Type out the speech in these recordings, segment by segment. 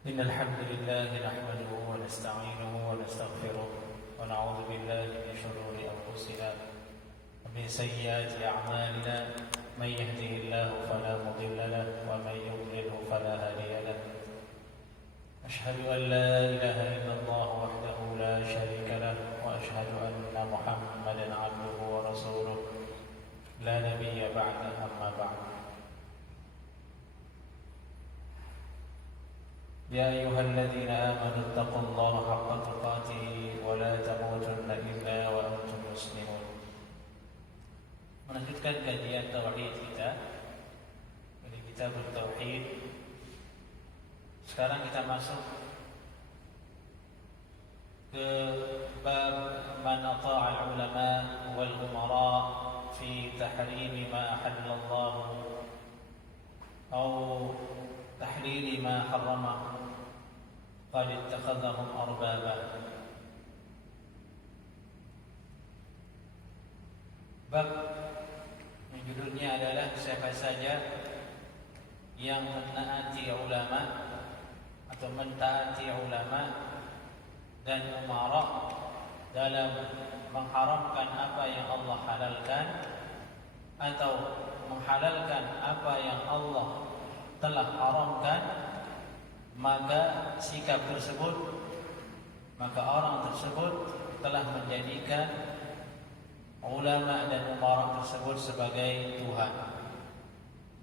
إن الحمد لله نحمده ونستعينه ونستغفره ونعوذ بالله من شرور أنفسنا ومن سيئات أعمالنا. من يهده الله فلا مضل له ومن يضلله فلا هادي له. أشهد أن لا إله إلا الله وحده لا شريك له وأشهد أن محمدا عبده ورسوله لا نبي بعده. أما بعد، يا أيها الذين آمنوا اتقوا الله حق تقاته ولا تموتن إلا وأنتم مسلمون. Melanjutkan kajian tauhid kita dari kitab tauhid. Sekarang kita masuk ke bab man ata'a al-ulama wal umara fi tahrim ma ahalla Allah atau tahlil ma harrama qad ittakhadhahum arbaba. Bab yang judulnya adalah siapa saja yang menaati ulama atau mentaati ulama dan umara dalam mengharamkan apa yang Allah halalkan atau menghalalkan apa yang Allah telah haramkan, maka sikap tersebut, maka orang tersebut telah menjadikan ulama dan umara tersebut sebagai Tuhan.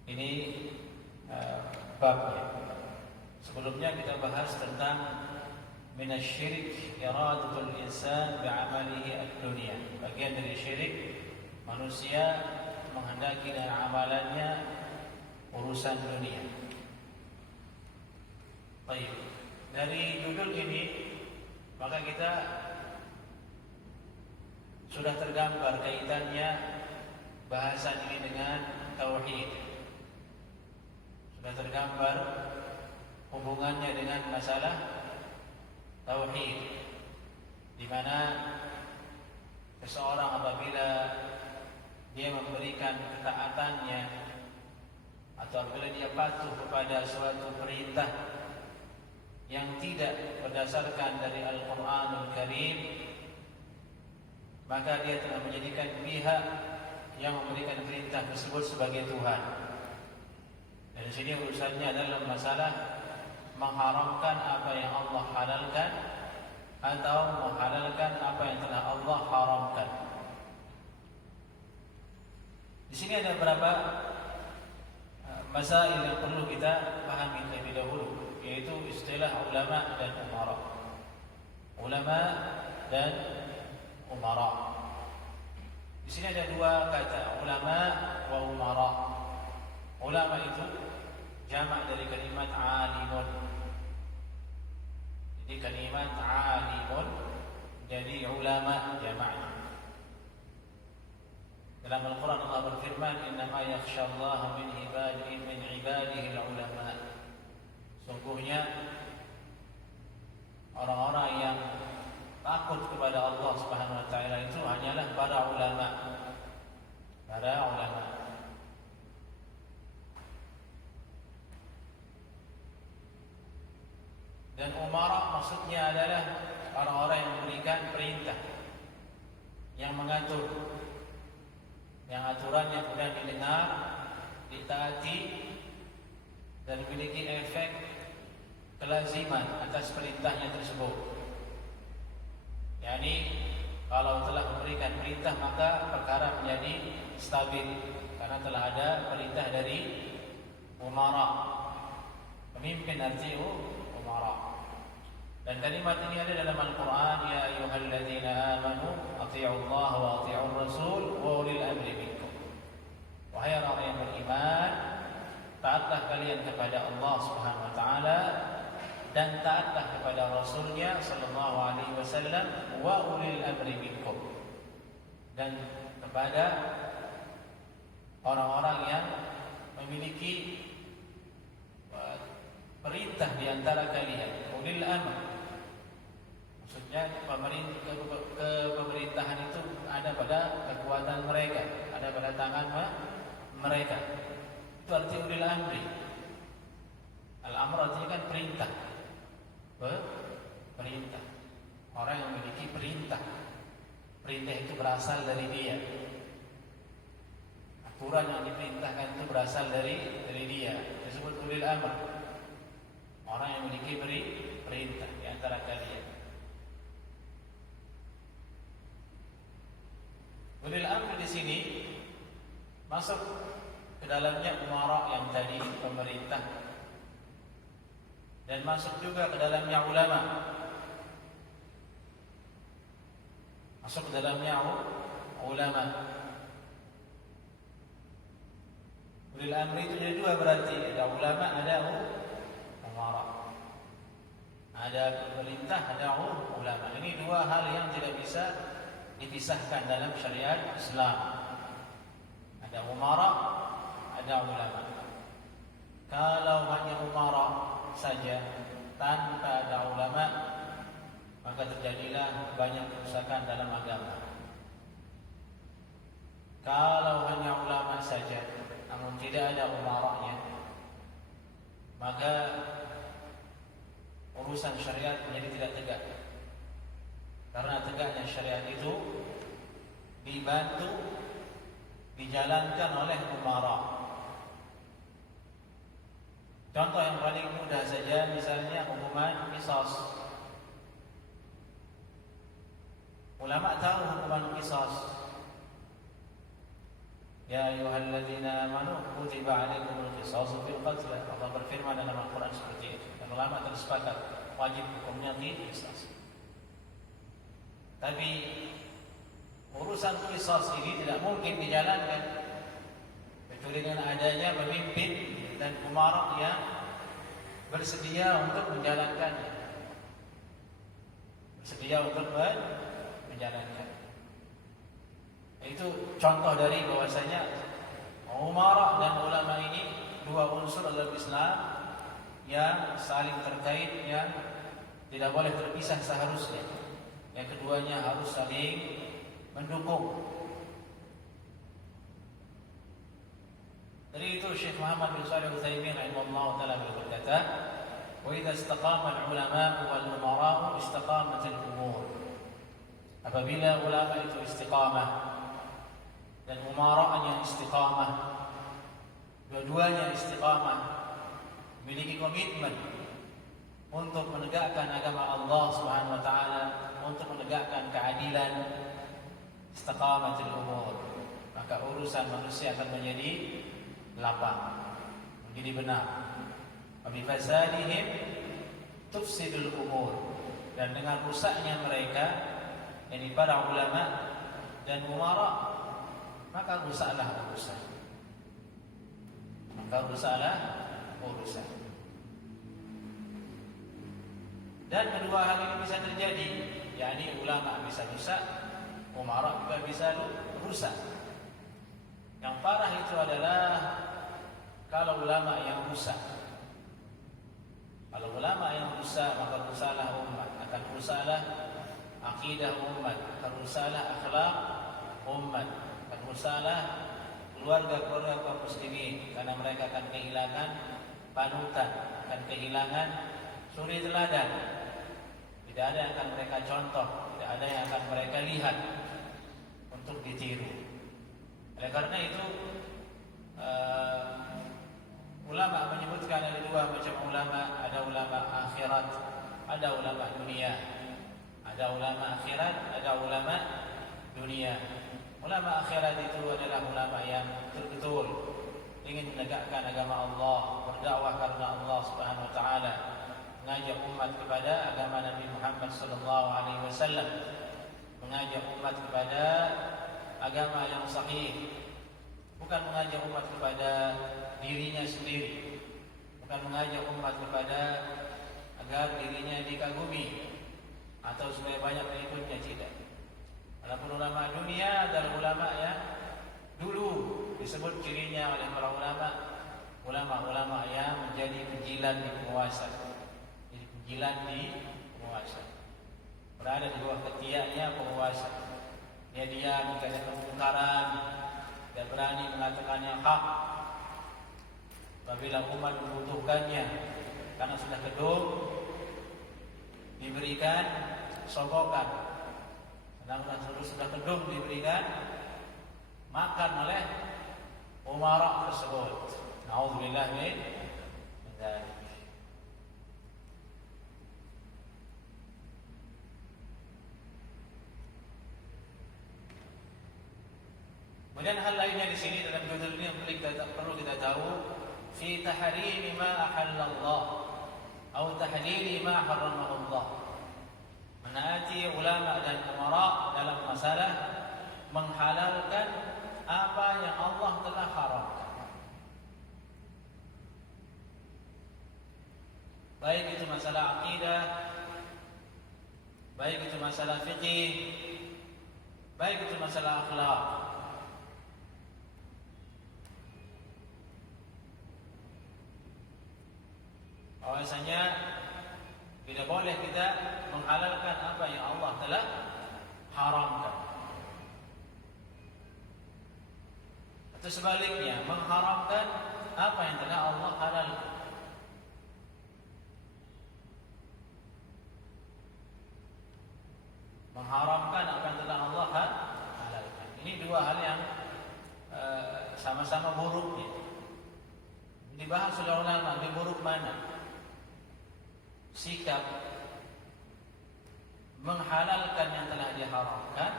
Ini babnya. Sebelumnya kita bahas tentang minasyirik iradatul insan bi'amalihi ad-dunya. Bagian dari syirik, manusia menghendaki dengan amalannya urusan dunia. Baik, dari judul ini maka kita sudah tergambar kaitannya bahasan ini dengan tauhid. Sudah tergambar hubungannya dengan masalah tauhid, di mana seseorang apabila dia memberikan ketaatannya atau apabila dia patuh kepada suatu perintah yang tidak berdasarkan dari Al-Quranul Karim, maka dia telah menjadikan pihak yang memberikan perintah tersebut sebagai Tuhan. Dan di sini urusannya adalah masalah mengharamkan apa yang Allah halalkan atau menghalalkan apa yang telah Allah haramkan. Di sini ada beberapa masail yang perlu kita pahami terlebih dahulu, yaitu istilah ulama dan umara. Ulama dan umara. Di sini ada dua kata, ulama wa umara. Ulama itu jamak dari kalimat alimun. Jadi kalimat alimun jadi ulama jamaknya. Dalam Al-Quran Allah berfirman, innama yakhshallaha min ibadihi al-ulama. Sungguhnya orang-orang yang takut kepada Allah Subhanahu wa taala itu hanyalah para ulama. Para ulama. Dan umara maksudnya adalah orang-orang yang memberikan perintah, yang mengatur, yang aturannya mudah didengar, ditaati, dan memiliki efek kelaziman atas perintahnya tersebut. Yani kalau telah memberikan perintah maka perkara menjadi stabil karena telah ada perintah dari umara. Pemimpin arti umara. Dan kalimat ini ada dalam Al-Quran, ya ayyuhalladzina amanu athi'ullaha wa athi'ur rasul wa ulil amri minkum. Wahai orang yang beriman, taatlah kalian kepada Allah Subhanahu wa taala dan taatlah kepada Rasulnya sallallahu alaihi wasallam wa ulil amri minkum, dan kepada orang-orang yang memiliki perintah di antara kalian. Ulil amr maksudnya pemerintahan itu ada pada kekuatan mereka, ada pada tangan mereka. Itu arti ulil amri. Al-amr artinya kan perintah. perintah. Orang yang memiliki perintah. Perintah itu berasal dari dia. Aturan yang diperintahkan itu berasal dari dia. Disebut ulil amr. Orang yang memiliki perintah di antara kalian. Ulil amr di sini masuk ke dalamnya umara yang tadi pemerintah, dan masuk juga ke dalamnya ulama. Masuk ke dalamnya ulama. Ulil amri itu ada dua berarti, ada ulama, ada umara. Ada pemerintah, ada ulama. Ini dua hal yang tidak bisa dipisahkan dalam syariat Islam. Ada umara, ada ulama. Kalau hanya umara saja tanpa ada ulama, maka terjadilah banyak kerusakan dalam agama. Kalau hanya ulama saja namun tidak ada umaranya, maka urusan syariat menjadi tidak tegak. Karena tegaknya syariat itu dibantu, dijalankan oleh umara. Contoh yang paling mudah saja, misalnya hukuman qisas. Ulama tahu hukuman qisas. Ya ayyuhalladzina amanu kutiba alaikumul qisasu fil qatl. Allah berfirman dalam Al-Qur'an seperti itu. Dan ulama telah sepakat wajib hukumnya qisas. Tapi urusan qisas ini tidak mungkin dijalankan kecuali dengan adanya pemimpin dan umara yang bersedia untuk menjalankannya. Bersedia untuk menjalankan. Itu contoh dari bahwasanya umara dan ulama ini dua unsur dalam Islam yang saling terkait, yang tidak boleh terpisah seharusnya. Yang keduanya harus saling mendukung. Dari itu Syekh Muhammad bin Shalih Al-Utsaimin rahimahullah taala berkata, "Wa idza istaqama al-ulama wal umara istaqamat al-umur." Apabila ulama itu istiqamah dan umara'nya istiqamah, dua-duanya istiqamah, memiliki komitmen untuk menegakkan agama Allah Subhanahu wa taala, untuk menegakkan keadilan, istiqamatul umur, maka urusan manusia akan menjadi lapang, menjadi benar. Wa bi fasadihim tufsidul umur, dan dengan rusaknya mereka, yakni para ulama dan umara, maka rusaklah urusan. Maka rusaklah urusan. Dan kedua hal ini bisa terjadi, yakni ulama bisa rusak, umara juga bisa rusak. Yang parah itu adalah kalau ulama yang rusak. Kalau ulama yang rusak, maka rusaklah umat, akan rusaklah akidah umat, akan rusaklah akhlak umat, akan rusaklah keluarga-keluarga kaum muslimin, karena mereka akan kehilangan panutan, akan kehilangan suri teladan. Tidak ada yang akan mereka contoh, tidak ada yang akan mereka lihat untuk ditiru. Oleh karena itu ulama menyebutkan ada dua macam ulama, ada ulama akhirat, ada ulama dunia. Ada ulama akhirat, ada ulama dunia. Ulama akhirat itu adalah ulama yang betul-betul ingin menegakkan agama Allah, berdakwah karena Allah Subhanahu wa taala, mengajak umat kepada agama Nabi Muhammad sallallahu alaihi wasallam, mengajak umat kepada agama yang sahih, bukan mengajak umat kepada dirinya sendiri, bukan mengajak umat kepada agar dirinya dikagumi atau supaya banyak pengikutnya, tidak. Walaupun ulama dunia adalah ulama yang dulu disebut cirinya oleh para ulama yang menjadi penjilat di penguasa, jadi penjilat di penguasa, berada di bawah ketiaknya penguasa. Dia diam jika ada kemungkaran, dan berani mengatakan yang hak apabila umat membutuhkannya, karena sudah kedua diberikan sogokan, sedangkan sudah kedung diberikan makan oleh umara tersebut. Nauzubillah min dzalik. Kemudian hal lainnya di sini dalam judul ini yang perlu kita tahu, fi tahrimi ma ahallallah atau tahlili ma harramallah. Menaati ulama dan umara dalam masalah menghalalkan apa yang Allah telah haramkan. Baik itu masalah akidah, baik itu masalah fikih, baik itu masalah akhlak. Bahwasanya tidak boleh kita menghalalkan apa yang Allah telah haramkan, atau sebaliknya mengharamkan apa yang telah Allah halalkan. Mengharamkan apa yang telah Allah halalkan. Ini dua hal yang sama-sama buruknya. Dibahas oleh ulama, di buruk mana? Sikap menghalalkan yang telah diharamkan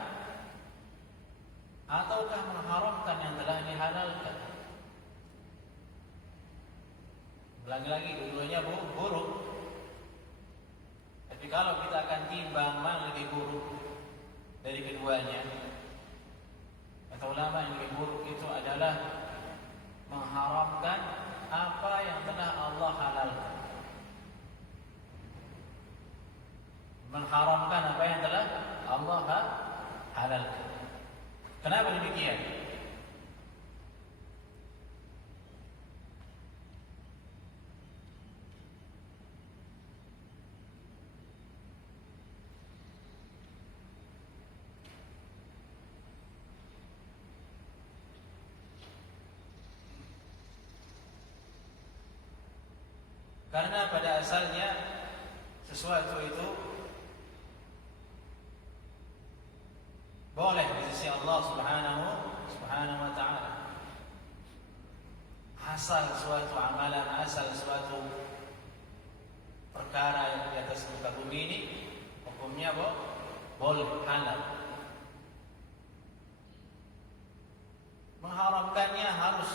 ataukah mengharamkan yang telah dihalalkan? Lagi-lagi dua-duanya buruk. Tapi kalau kita akan timbang mana lebih buruk dari keduanya, kata ulama yang lebih buruk itu adalah mengharamkan apa yang telah Allah halalkan. Mengharamkan apa yang telah Allah halalkan. Kenapa demikian? Karena pada asalnya sesuatu itu boleh di sisi Allah Subhanahu wa taala. Asal suatu amalan, asal suatu perkara yang di atas muka bumi ini hukumnya boleh, halal. Mengharamkannya harus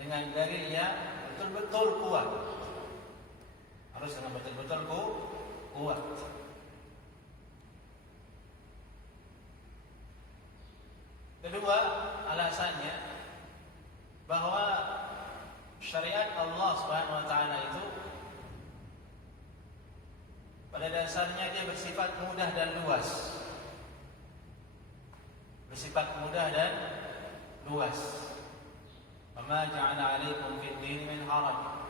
dengan dalil yang betul-betul kuat. Harus dengan betul-betul kuat. Kedua, alasannya bahwa syariat Allah Subhanahu wa taala itu pada dasarnya dia bersifat mudah dan luas. Bersifat mudah dan luas. Wa ja'ala 'alaikum fid din min haraj.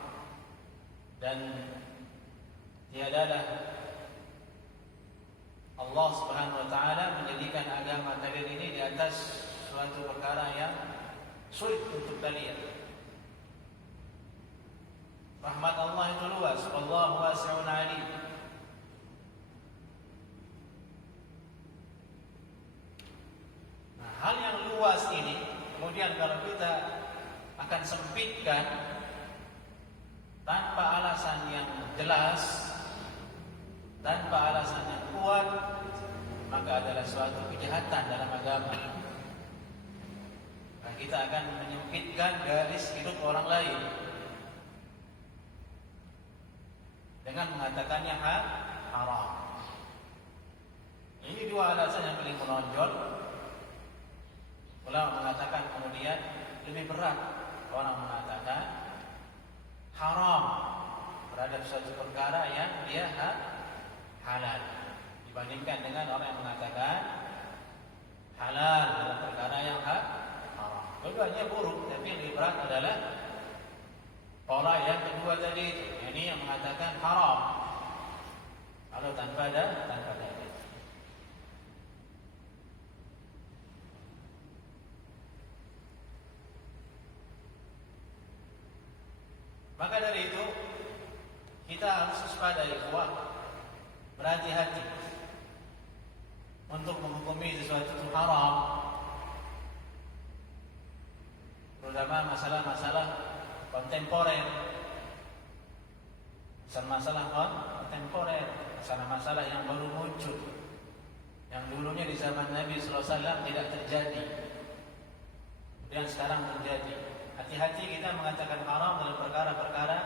Dan tiadalah Allah Subhanahu wa taala menjadikan agama kalian ini di atas suatu perkara yang sulit untuk kalian. Rahmat Allah itu luas, Wallahu wasi'un 'alim. Nah, hal yang luas ini kemudian kalau kita akan sempitkan tanpa alasan yang jelas, tanpa alasan yang kuat, maka adalah suatu kejahatan dalam agama. Nah, kita akan menyempitkan garis hidup orang lain dengan mengatakannya haram. Ini dua alasan yang paling menonjol. Ulama mengatakan kemudian lebih berat orang mengatakan haram terhadap suatu perkara yang dia halal dibandingkan dengan orang yang mengatakan halal dalam perkara yang haram. Keduanya buruk, tapi yang lebih berat adalah pola yang kedua tadi itu, ini yang mengatakan haram kalau tanpa dalil. Maka dari itu kita harus waspada ikhwah berhati-hati untuk menghukumi sesuatu itu haram, terutama masalah-masalah kontemporer, masalah kontemporer, masalah-masalah yang baru muncul, yang dulunya di zaman Nabi SAW tidak terjadi, kemudian sekarang terjadi. Hati-hati kita mengatakan haram dalam perkara-perkara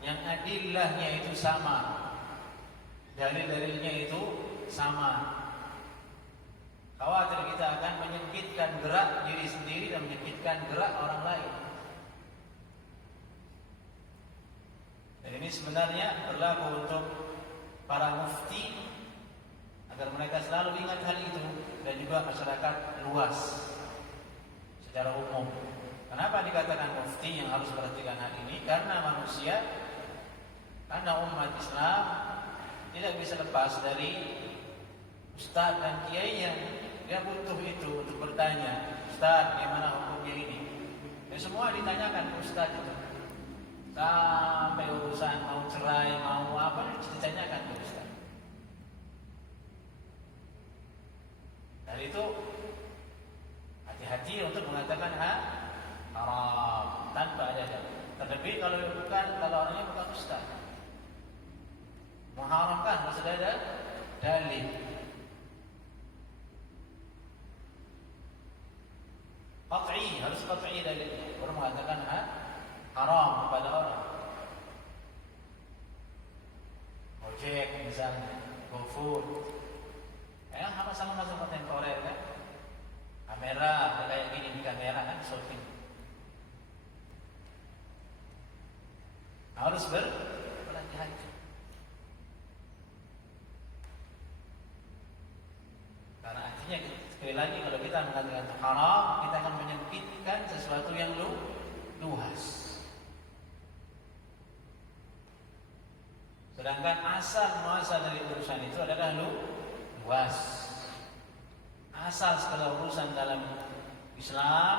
yang adillahnya itu sama, dalil-dalilnya itu sama. Khawatir kita akan menyempitkan gerak diri sendiri dan menyempitkan gerak orang lain. Dan ini sebenarnya berlaku untuk para mufti, agar mereka selalu ingat hal itu, dan juga masyarakat luas secara umum. Kenapa dikatakan mufti yang harus perhatikan hal ini? Karena manusia, karena umat Islam tidak bisa lepas dari ustaz dan kiai yang dia butuh itu untuk bertanya, Ustaz, gimana hukumnya ini? Dan semua ditanyakan ke ustaz itu. Sampai urusan mau cerai, mau apa, ditanyakan ke ustaz. Dari itu hati-hati untuk mengatakan haram tanpa ada dalil. Terlebih kalau orangnya bukan ustaz. Mengharamkan harus ada dalil. Qat'i, harus qat'i dalilnya. Orang mengatakan haram kepada orang. Ojek misalnya, GoFood, sama-sama kontemporer kan. Kamera kayak gini, di kamera kan shooting. Harus berhati-hati. Karena artinya sekali lagi kalau kita mengatakan haram, kita akan menyempitkan sesuatu yang luas. Sedangkan asal muasal dari urusan itu adalah luas. Asal segala urusan dalam Islam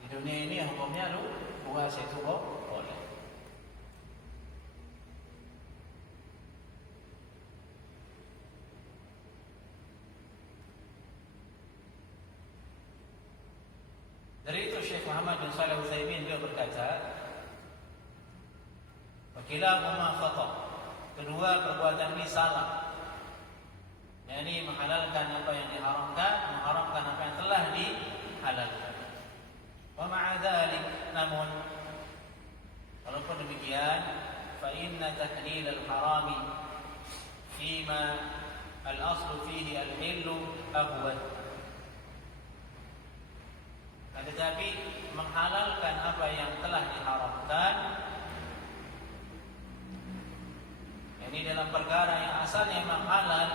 di dunia ini hukumnya luas, itu boleh. Dari itu Syekh Muhammad bin Shalih Al-Utsaimin beliau berkata, "Kilahuma khata." Kedua perbuatan ini salah. yakni menghalalkan apa yang diharamkan, mengharamkan apa yang telah dihalalkan. Wa ma'a dzalik, namun walaupun demikian, fa inna tahlil al-harami fima al-aslu fihi al-hillu ahwad. Tetapi menghalalkan apa yang telah diharamkan, ini dalam perkara yang asalnya memang halal,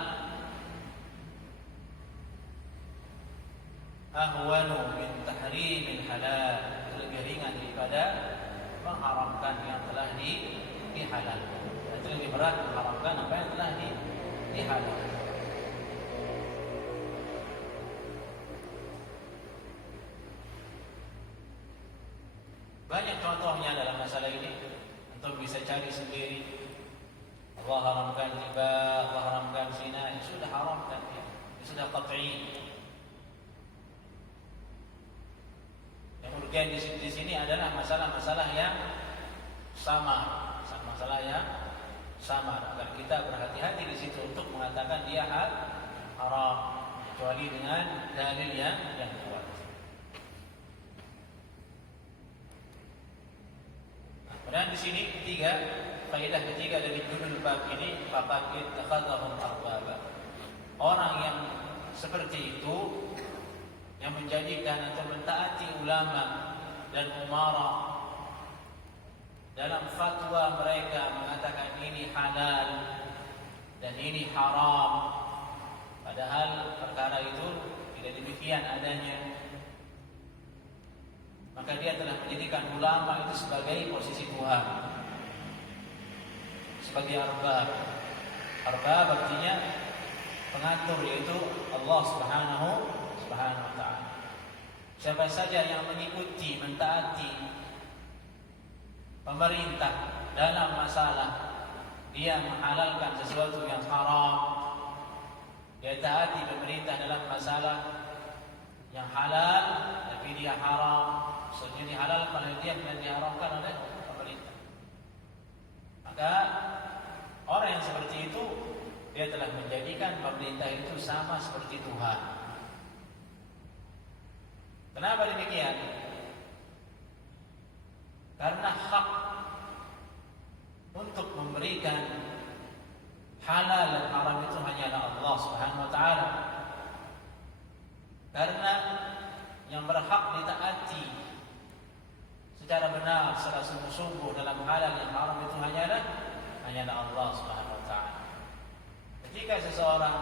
ahwanu min tahrimil halal, lebih ringan daripada mengharamkan yang telah dihalalkan. Itu lebih berat mengharamkan apa yang telah dihalalkan. Banyak contohnya dalam masalah ini, untuk bisa cari sendiri. Allah haramkan riba, Allah haramkan zina, itu sudah haramkan, ya. Itu sudah qat'i. Yang urgen di sini adalah masalah-masalah yang sama, masalah yang sama. Agar kita berhati-hati di situ untuk mengatakan dia haram, kecuali dengan dalil yang kuat. Dan di sini faedah ketiga dari judul bab ini, faqad ittakhadhahum arbaba. Orang yang seperti itu, yang menjadikan atau mentaati ulama dan umara dalam fatwa mereka mengatakan ini halal dan ini haram, padahal perkara itu tidak demikian adanya, maka dia telah menjadikan ulama itu sebagai posisi Tuhan, sebagai arbab. Arbab artinya pengatur, yaitu Allah Subhanahu wa ta'ala. Siapa saja yang mengikuti, mentaati pemerintah dalam masalah dia menghalalkan sesuatu yang haram, dia taati pemerintah dalam masalah yang halal tapi dia haram, maksudnya dihalalkan oleh dia dan diharamkan oleh pemerintah, maka orang yang seperti itu dia telah menjadikan pemerintah itu sama seperti Tuhan. Kenapa demikian? Karena hak untuk memberikan halal dan haram itu hanyalah Allah Subhanahu wa taala. Karena yang berhak ditaati secara benar, secara sungguh-sungguh dalam halal dan haram itu hanyalah Allah Subhanahu wa taala. Ketika seseorang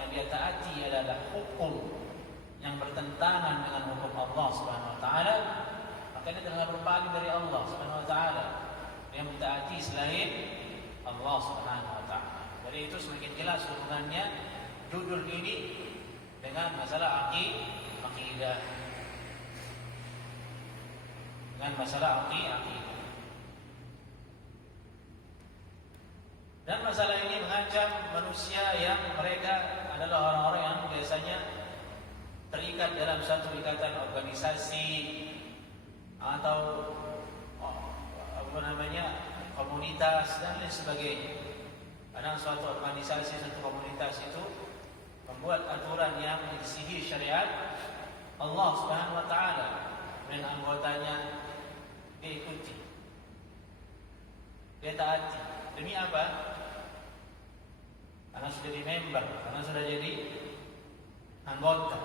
yang dia taati adalah hukum yang bertentangan dengan hukum Allah Subhanahu wa taala, maka dia telah berpaling dari Allah Subhanahu wa taala. Dia mentaati selain Allah Subhanahu wa taala. Jadi itu semakin jelas hubungannya judul ini dengan masalah akidah. Dengan masalah akidah. Dan masalah ini mengancam manusia yang mereka adalah orang-orang yang biasanya terikat dalam satu ikatan organisasi atau komunitas dan lain sebagainya. Karena suatu organisasi, suatu komunitas itu membuat aturan yang menyisihi syariat Allah Subhanahu wa taala dan anggotanya diikuti, dia taati. Demi apa? Karena sudah di member, karena sudah jadi anggota.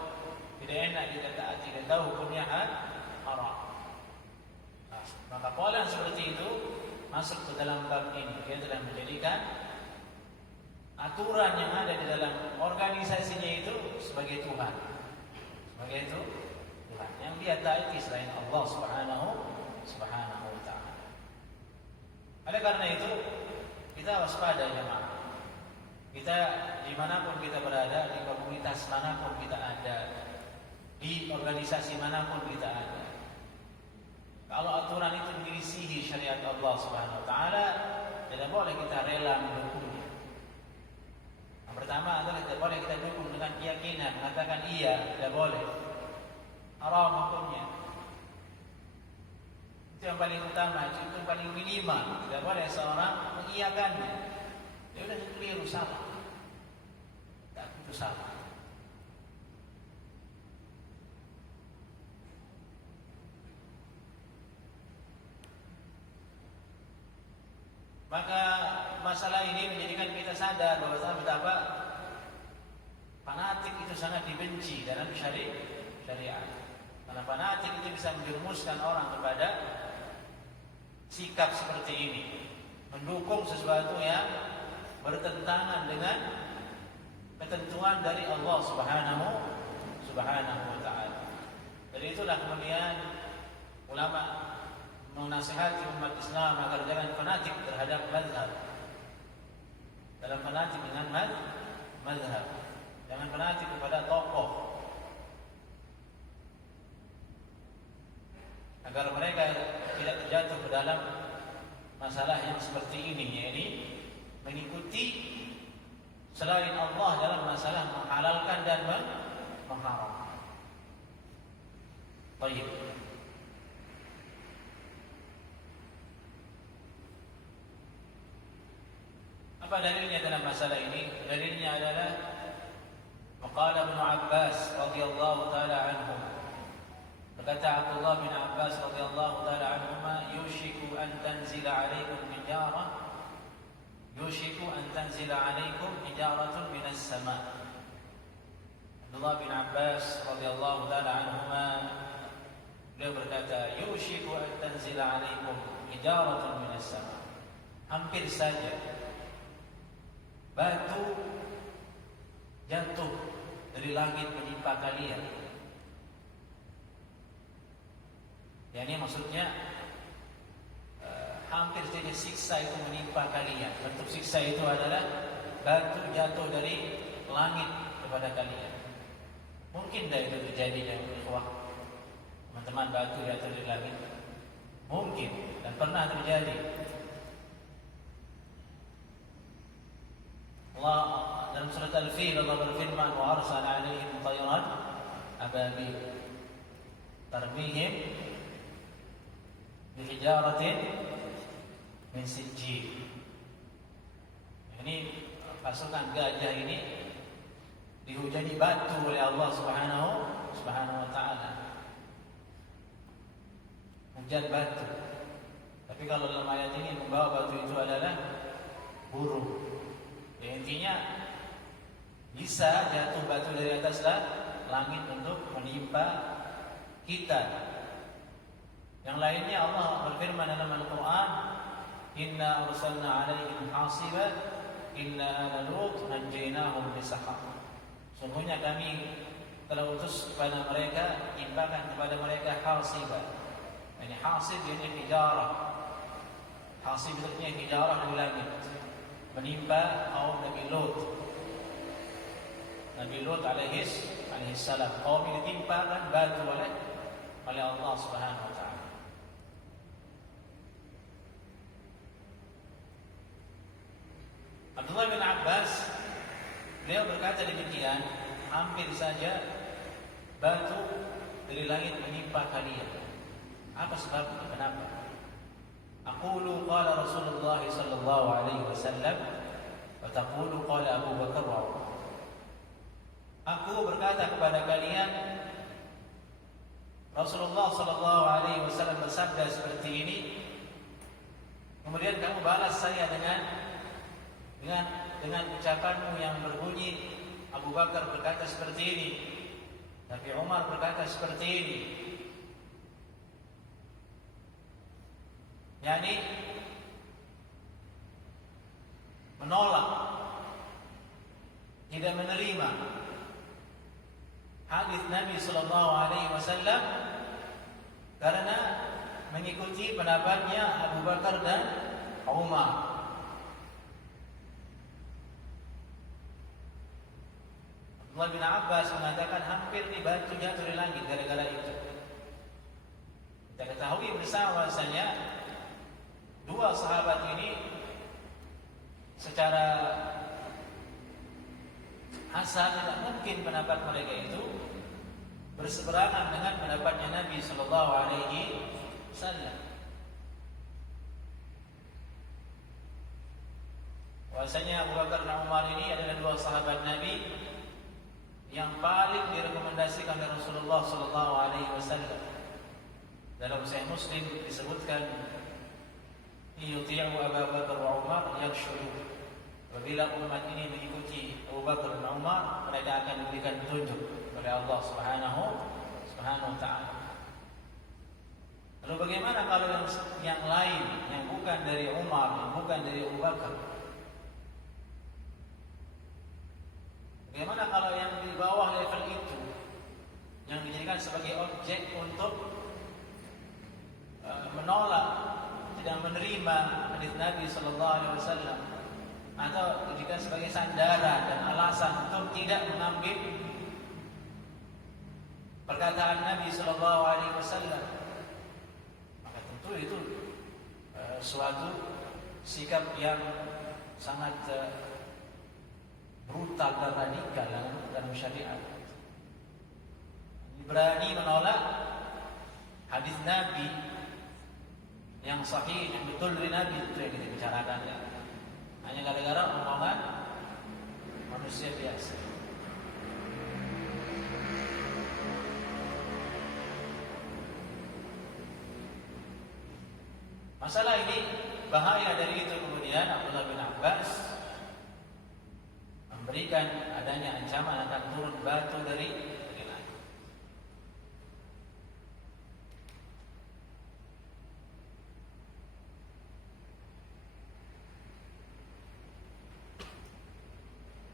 Tidak enak kita taati, kita tahu hukumnya haram. Maka pola seperti itu masuk ke dalam bab ini. Dia telah menjadikan aturan yang ada di dalam organisasinya itu sebagai Tuhan. Sebagai itu Tuhan yang dia taati selain Allah Subhanahu wa taala. Oleh karena itu kita waspada jemaah. Kita dimanapun kita berada, di komunitas manapun kita ada, di organisasi manapun kita ada, kalau aturan itu menyelisihi syariat Allah Subhanahu wa taala, tidak boleh kita rela mendukungnya. Yang pertama adalah tidak boleh kita dukung dengan keyakinan, mengatakan iya, tidak boleh. Haram hukumnya. Itu yang paling utama, itu yang paling minimal. Tidak boleh seorang mengiyakannya. Dia sudah keliru, salah. Itu salah. Maka masalah ini menjadikan kita sadar bahwa betapa fanatik itu sangat dibenci dalam syariat. Karena fanatik itu bisa menjerumuskan orang kepada sikap seperti ini, mendukung sesuatu yang bertentangan dengan ketentuan dari Allah Subhanahu wa taala. Dari itulah kemudian ulama menasihati umat Islam agar jangan fanatik terhadap mazhab. Dalam fanatik dengan mazhab, jangan fanatik kepada tokoh, agar mereka tidak terjatuh ke dalam masalah yang seperti ini, yaitu mengikuti selain Allah dalam masalah menghalalkan dan mengharamkan. Baik. Apa dalilnya dalam masalah ini? Dalilnya adalah maqala Ibnu Abbas radhiyallahu taala anhu. Berkata Abdullah bin Abbas radhiyallahu taala anhuma, yushiku an tanzila 'alaikum hijarah, yushiku an tanzila 'alaikum hijaratun minas sama'. Abdullah bin Abbas radhiyallahu taala anhuma beliau berkata, yushiku an tanzila 'alaikum hijaratun minas sama'. Hampir saja batu jatuh dari langit menimpa kalian. Ini maksudnya hampir saja siksa itu menimpa kalian. Bentuk siksa itu adalah batu jatuh dari langit kepada kalian. Mungkin tidak itu terjadi ya ikhwah? Teman-teman, batu jatuh dari langit mungkin dan pernah terjadi. Allah dalam surat Al-Fil Allah berfirman wa arsala 'alaihim tayran ababil tarmihim bihijaratin min sijil. Ini pasukan gajah ini dihujani batu oleh Allah Subhanahu wa taala. Hujan batu. Tapi kalau dalam ayat ini membawa batu itu adalah burung. Ya, intinya bisa jatuh batu dari atas langit untuk menimpa kita. Yang lainnya Allah berfirman dalam Al-Quran, Inna arsalna alaihim hasiban Inna ala Lut najjaynahum bisahar. Sungguhnya kami telah utus kepada mereka, timpakan kepada mereka hasiban. Ini hasib ini hijarah. Hasib itu hijarah dari langit menimpa kaum Nabi Lut. Nabi Lut alaihi salam, kaum ini ditimpakan batu oleh Allah Subhanahu wa taala. Abdullah bin Abbas beliau berkata demikian, hampir saja batu dari langit menimpa kalian. Apa sebabnya? Kenapa? Aqulu qala Rasulullah sallallahu alaihi wasallam wa taqulu qala Abu Bakar wa Umar. Aku berkata kepada kalian, Rasulullah sallallahu alaihi wasallam bersabda seperti ini. Kemudian kamu balas saya dengan ucapanmu yang berbunyi Abu Bakar berkata seperti ini, Nabi Umar berkata seperti ini. Yani menolak, tidak menerima hadis Nabi sallallahu alaihi wasallam karena mengikuti pendapatnya Abu Bakar dan Umar. Abdullah bin Abbas mengatakan hampir di batu jatuh dari langit gara-gara itu. Kita ketahui bersama bahasanya dua sahabat ini secara asal tidak mungkin pendapat mereka itu berseberangan dengan pendapatnya Nabi sallallahu alaihi wasallam. Bahasanya Abu Bakar dan Umar ini adalah dua sahabat Nabi yang paling direkomendasikan oleh Rasulullah sallallahu alaihi wasallam. Dalam Sahih Muslim disebutkan yuti'u Abu Bakar wa Umar yakshudu. Apabila umat ini mengikuti Abu Bakar dan Umar, mereka akan diberikan petunjuk oleh Allah Subhanahu wa taala. Lalu bagaimana kalau yang lain yang bukan dari Umar, yang bukan dari Abu Bakar? Bagaimana kalau yang di bawah level itu yang dijadikan sebagai objek untuk menolak, tidak menerima hadis Nabi sallallahu alaihi wasallam atau dijadikan sebagai sandaran dan alasan untuk tidak mengambil perkataan Nabi sallallahu alaihi wasallam, maka tentu itu suatu sikap yang sangat brutal dan radikal dalam syariat. Berani menolak hadis Nabi yang sahih, yang betul dari Nabi, itu yang kita bicarakan ya. Hanya gara-gara omongan manusia biasa. Masalah ini bahaya dari itu. Kemudian Abdullah bin Abbas memberikan adanya ancaman akan turun batu dari langit.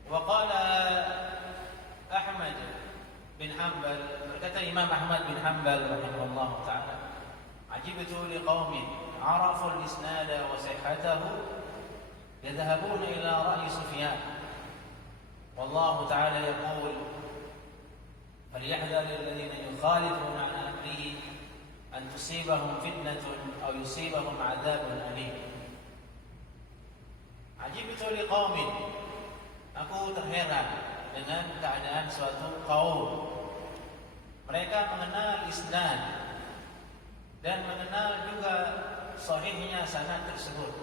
Waqala Ahmad bin Hanbal, berkata Imam Ahmad bin Hanbal rahimahullah ta'ala, ajibtu liqaumin arafu al-isnad wa sihhatahu yadhhabuna ila ra'yi Sufyan wallahu ta'ala yaqul falyahdhar alladhina yukhalifuna an amrihi an tusibahum fitnatun aw yusibahum 'adzabun alim. Ajibtu liqaumin, Aku terheran dengan keadaan suatu kaum. Mereka mengenal isnad dan mengenal juga sahihnya sanad tersebut.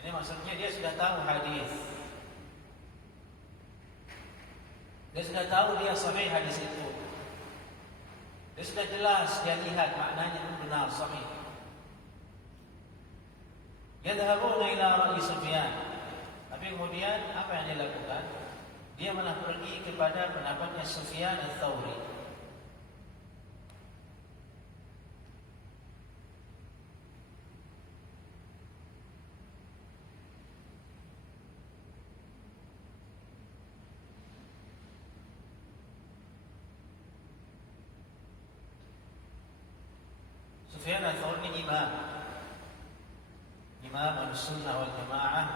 Ini maksudnya dia sudah tahu hadis. Dia sudah tahu dia sahih hadis itu. Dia sudah jelas, dia lihat maknanya itu benar sahih. Yadhabuna ila Ra'i Sufyan. Tapi kemudian apa yang dia lakukan? Dia malah pergi kepada pendapatnya Sufyan Ats-Tsauri. Sufyan Ats-Tsauri ini imam Ahlussunnah wal Jamaah,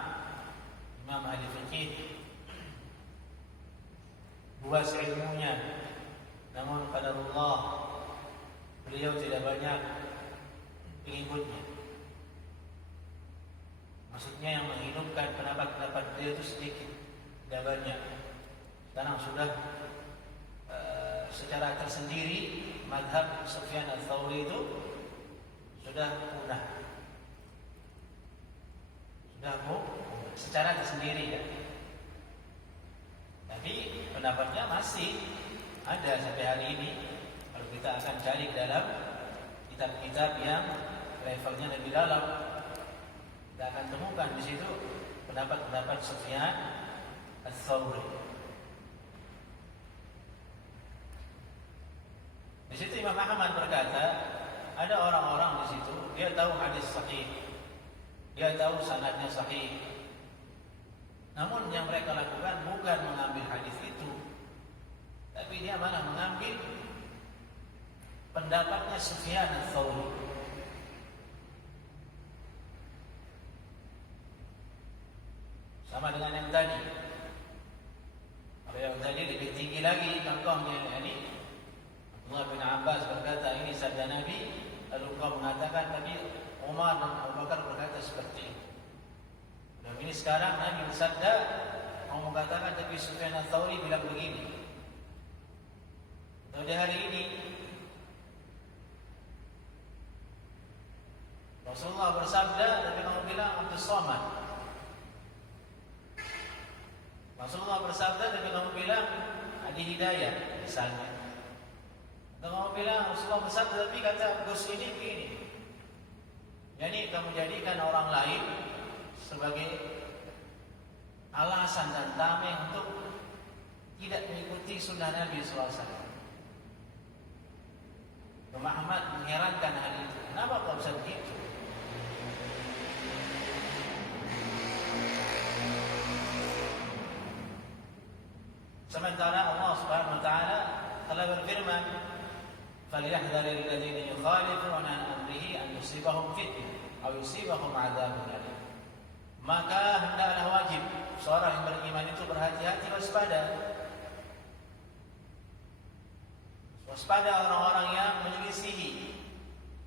imam ahli fikih, luas ilmunya, namun qadarullah beliau tidak banyak pengikutnya. Maksudnya yang menghidupkan pendapat-pendapat beliau itu sedikit, tidak banyak. Sekarang sudah secara tersendiri mazhab Sufyan Ats-Tsauri itu sudah punah. Sudah secara tersendiri ya. Tapi pendapatnya masih ada sampai hari ini. Kalau kita akan cari dalam kitab-kitab yang levelnya lebih dalam, kita akan temukan di situ pendapat-pendapat Sufyan Ats-Tsauri. Di situ Imam Ahmad berkata, ada orang-orang di situ dia tahu hadis sahih, dia tahu sanadnya sahih. Namun yang mereka lakukan bukan mengambil hadis itu, tapi dia malah mengambil pendapatnya Sufyan Ats-Tsauri. Sama dengan yang tadi. Kalau yang tadi lebih tinggi lagi contohnya, ini Abdullah bin Abbas berkata ini sabda Nabi, lalu kau mengatakan tadi Umar dan Abu Bakar berkata seperti itu. Dan ini sekarang Nabi bersabda, mau mengatakan tapi Sufyan Ats-Tsauri bilang begini. Atau di hari ini Rasulullah bersabda tapi kamu bilang Abdus Somad. Rasulullah bersabda tapi kamu bilang Adi Hidayah misalnya. Atau kamu bilang Rasulullah bersabda tapi kata Gus ini begini. Jadi kamu jadikan orang lain sebagai alasan dan tameng untuk tidak mengikuti sunnah Nabi SAW. Imam Ahmad mengherankan hal itu. Kenapa kau bisa begitu? Sementara Allah Subhanahu wa taala telah berfirman, "Falyahdharil ladzina yukhalifuna an amrihi an yusibahum fitnah aw yusibahum 'adzabun alim." Maka hendaklah wajib seorang yang beriman itu berhati-hati, waspada. Waspada orang-orang yang menyelisihi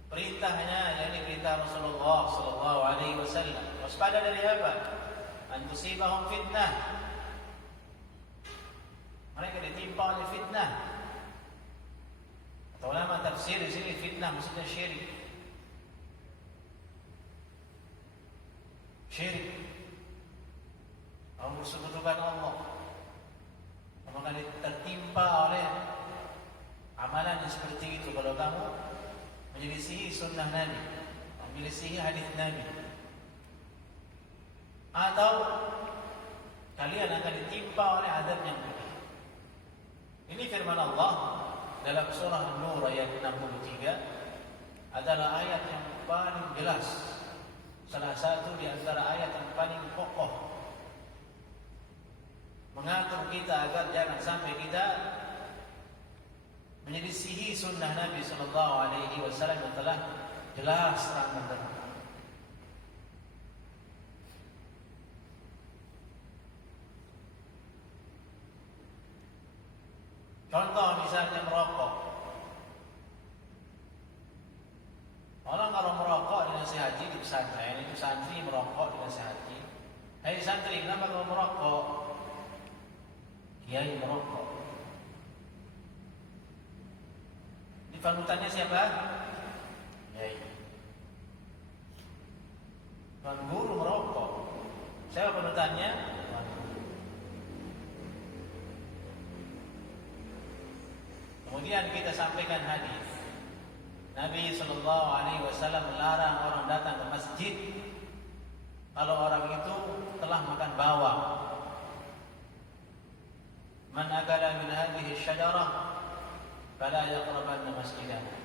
perintahnya, yakni perintah Rasulullah sallallahu alaihi wasallam. Waspada dari apa? An tusibahum fitnah. Mereka ditimpa oleh fitnah. Atau ulama tafsir di sini fitnah maksudnya syirik. Syirik. Kamu bersekutukan Allah. Kamu akan tertimpa oleh amalan yang seperti itu kalau kamu menyelisihi sunnah Nabi, menyelisihi hadis Nabi. Atau kalian akan ditimpa oleh azab yang pedih. Ini firman Allah dalam surah An-Nur ayat 63 adalah ayat yang paling jelas. Salah satu di antara ayat yang paling kokoh mengatur kita agar jangan sampai kita menyelisihi sunnah Nabi sallallahu alaihi wasallam yang telah jelas terang benderang. Contoh misalnya merokok. Orang kalau merokok dinasihati di pesantren, itu santri merokok dinasihati. Hai santri, kenapa kau merokok? Kiai merokok. Di panutannya siapa? Kiai. Tuan guru merokok. Siapa panutannya? Tuan guru. Kemudian kita sampaikan hadis. Nabi Shallallahu Alaihi Wasallam melarang orang datang ke masjid kalau orang itu telah makan bawang. Man akala min hadhihi syajarah fala yaqrabanna masjidana.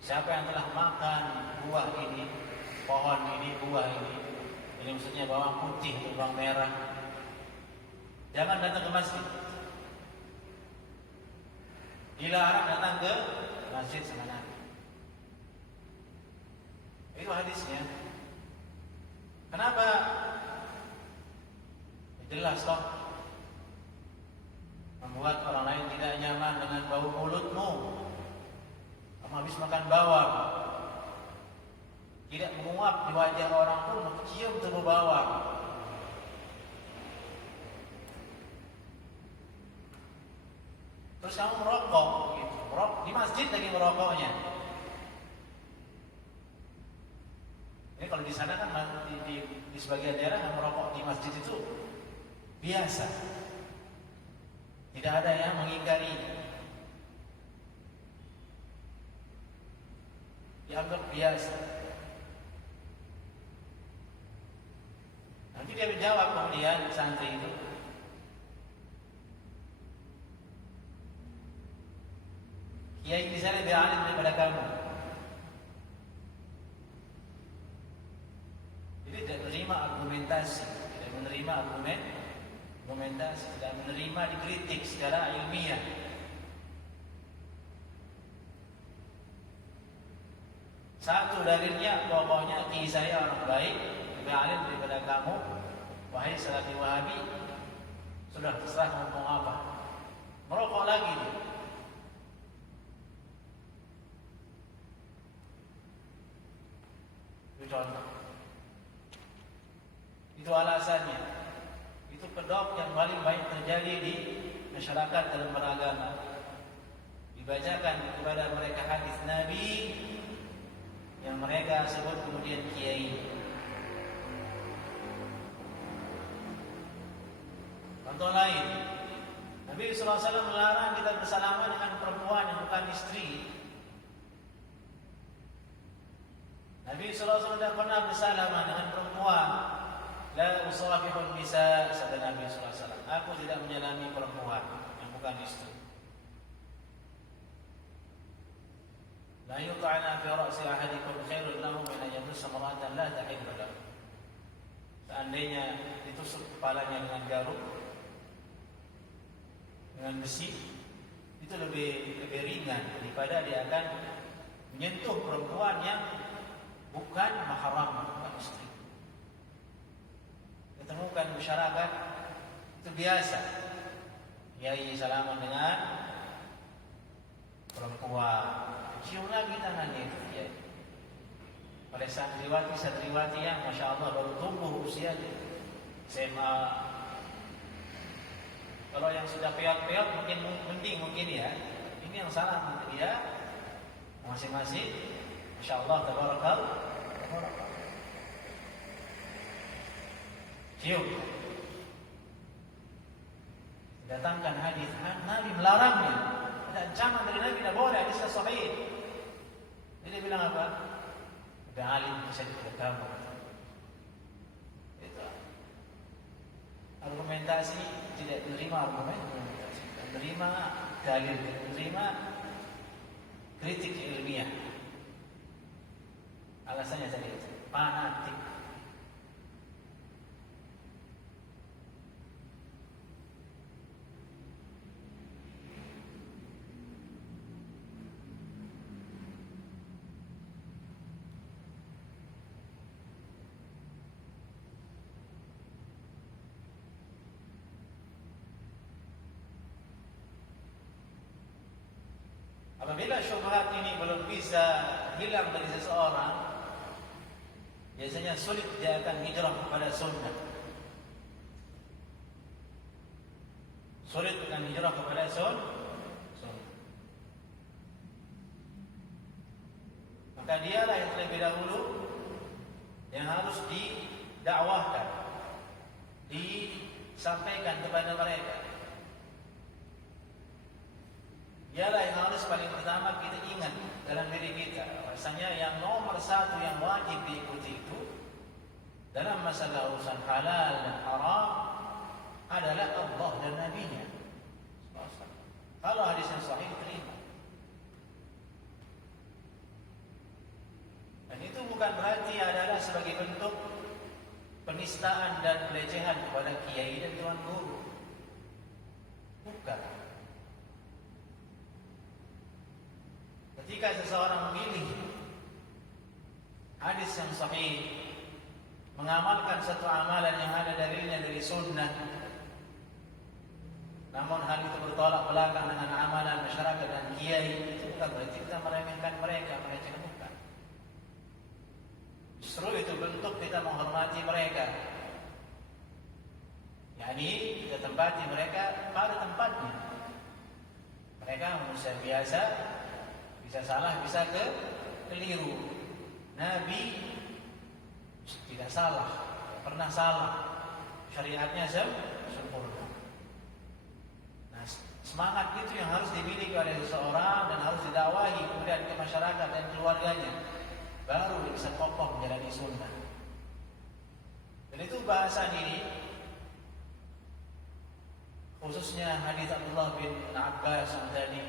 Siapa yang telah makan buah ini, pohon ini, buah ini maksudnya bawang putih atau bawang merah, jangan datang ke masjid. Dilarang datang ke masjid sama Nabi. Itu hadisnya. Kenapa? Jelas toh, membuat orang lain tidak nyaman dengan bau mulutmu. Kamu habis makan bawang, tidak menguap di wajah orang pun mencium tubuh bawang. Terus kamu merokok, gitu. Di masjid lagi merokoknya. Ini kalau di sana kan di sebagian daerah yang merokok di masjid itu biasa. Tidak ada yang mengingkari. Dianggap biasa. Nanti dia menjawab kemudian santri itu, Kiai di sana lebih alim daripada kamu. Jadi tidak menerima argumentasi, tidak menerima argumentasi, tidak menerima dikritik secara ilmiah. Satu dalilnya, pokoknya kiai saya orang baik, lebih alim daripada kamu. Wahai salafi Wahabi, sudah terserah kamu ngomong apa. Merokok lagi dia. Itu contoh. Itu alasannya. Itu kedok yang paling baik terjadi di masyarakat dalam beragama. Dibacakan kepada mereka hadis Nabi yang mereka sebut kemudian kiai. Contoh lain, Nabi SAW melarang kita bersalaman dengan perempuan yang bukan istri. Nabi SAW tidak pernah bersalaman dengan perempuan. La usafihun nisa, sabda Nabi SAW. Aku tidak menyalami perempuan yang bukan istri. La yut'ana fi ra'si ahadikum khairul lahu min an yamussa mar'atan la tahillu lahu. Seandainya ditusuk kepalanya dengan jarum, dengan besi, itu lebih ringan daripada dia akan menyentuh perempuan yang bukan mahram, bukan istri. Ketemukan masyarakat itu biasa. Kiai salaman dengan perempuan, cium lagi tangannya itu kiai. Oleh santriwati yang masya Allah baru tumbuh usianya, SMA. Kalau yang sudah peot-peot mungkin mending mungkin ya. Ini yang salah dia masing-masing. Masya Allah tabarakallah. Cium. Datangkan hadis Nabi melarangnya. Ada ancaman dari Nabi tidak boleh, hadis sahih. Jadi bilang apa? Udah alim bisa dikatakan. Itu. Argumentasi tidak menerima argumentasi, menerima dalil, menerima kritik ilmiah. Alasannya tadi itu fanatik. Apabila syubhat ini belum bisa hilang dari seseorang, biasanya sulit dia akan hijrah kepada sunnah. Sulit akan hijrah kepada sunnah. Maka dialah yang terlebih dahulu yang harus didakwahkan, disampaikan kepada mereka. Dialah yang harus paling pertama kita ingat dalam diri kita. Rasanya yang nomor satu yang wajib diikuti itu dalam masalah urusan halal dan haram adalah Allah dan Nabi-Nya. Kalau hadis yang sahih terima. Dan itu bukan berarti adalah sebagai bentuk penistaan dan pelecehan kepada kiai dan tuan guru. Bukan. Ketika seseorang memilih hadis yang sahih, mengamalkan satu amalan yang ada dalilnya dari sunnah, namun hal itu bertolak belakang dengan amalan masyarakat dan kiai, itu bukan berarti kita meremehkan mereka, melecehkan, bukan. Justru itu bentuk kita menghormati mereka. Yani kita tempati mereka pada tempatnya. Mereka manusia biasa, bisa salah, bisa keliru. Nabi tidak salah, tidak pernah salah. Syariatnya sempurna. Nah, semangat itu yang harus dimiliki oleh seseorang dan harus didakwahi kemudian ke masyarakat dan keluarganya. Baru dia bisa kokoh menjalani sunnah. Dan itu bahasan ini, khususnya hadis Abdullah bin Abbas yang tadi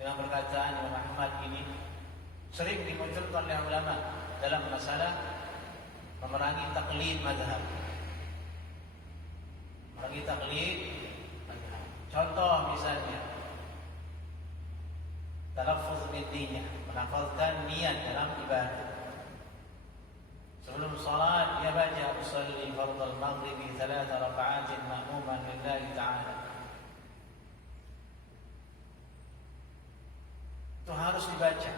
dengan perkataan Imam Ahmad ini sering dimunculkan oleh ulama dalam masalah memerangi taklid mazhab. Memerangi taklid mazhab. Contoh misalnya talaffuz bid-niyah, melafazkan niat dalam ibadah. Sebelum salat dia baca usolli fardal maghribi 3 raka'atin ma'muman lillahi ta'ala. Itu harus dibaca.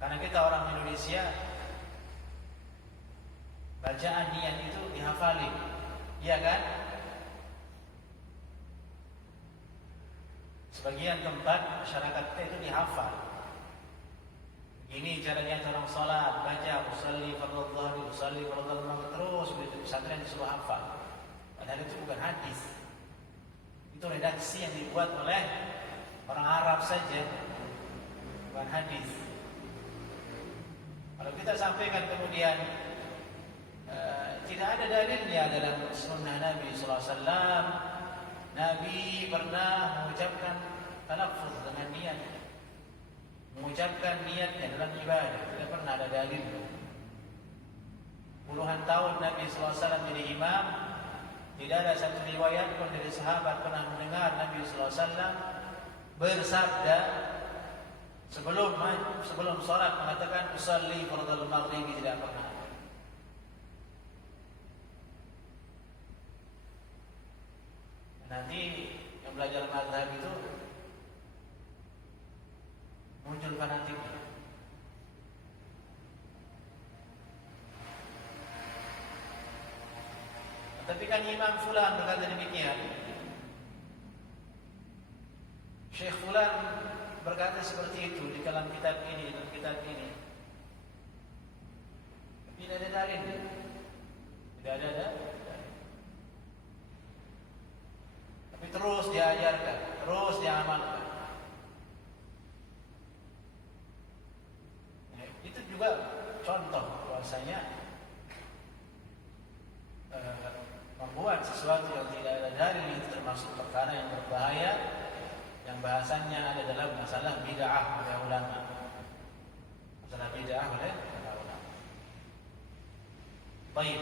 Karena kita orang Indonesia, bacaan niat itu dihafalin. Iya kan? Sebagian tempat masyarakat kita itu dihafal. Ini caranya orang salat, baca usolli fardal dhuhri, usolli fardal maghrib, terus begitu pesantren disuruh hafal. Padahal itu bukan hadis. Itu redaksi yang dibuat oleh orang Arab saja, bukan hadis. Kalau kita sampaikan kemudian tidak ada dalilnya dalam sunnah Nabi SAW. Nabi pernah mengucapkan talaffuz dengan niat, mengucapkan niatnya dalam ibadah. Tidak pernah ada dalil. Puluhan tahun Nabi SAW jadi imam, tidak ada satu riwayat pun dari sahabat pernah mendengar Nabi SAW bersabda sebelum sholat mengatakan usolli fardal maghribi, tidak pernah. Nanti yang belajar mazhab itu muncul fanatiknya. Tapi kan Imam Fulan berkata demikian, Syekh Fulan berkata seperti itu di dalam kitab ini, dalam kitab ini. Tidak ada dalil. Tidak ada dalil. Tapi terus diajarkan, terus diamalkan. Nah, itu juga contoh bahwasanya membuat sesuatu yang tidak ada dalil itu termasuk perkara yang berbahaya, yang bahasannya ada dalam masalah bid'ah oleh ulama. Masalah bid'ah oleh ulama. Baik.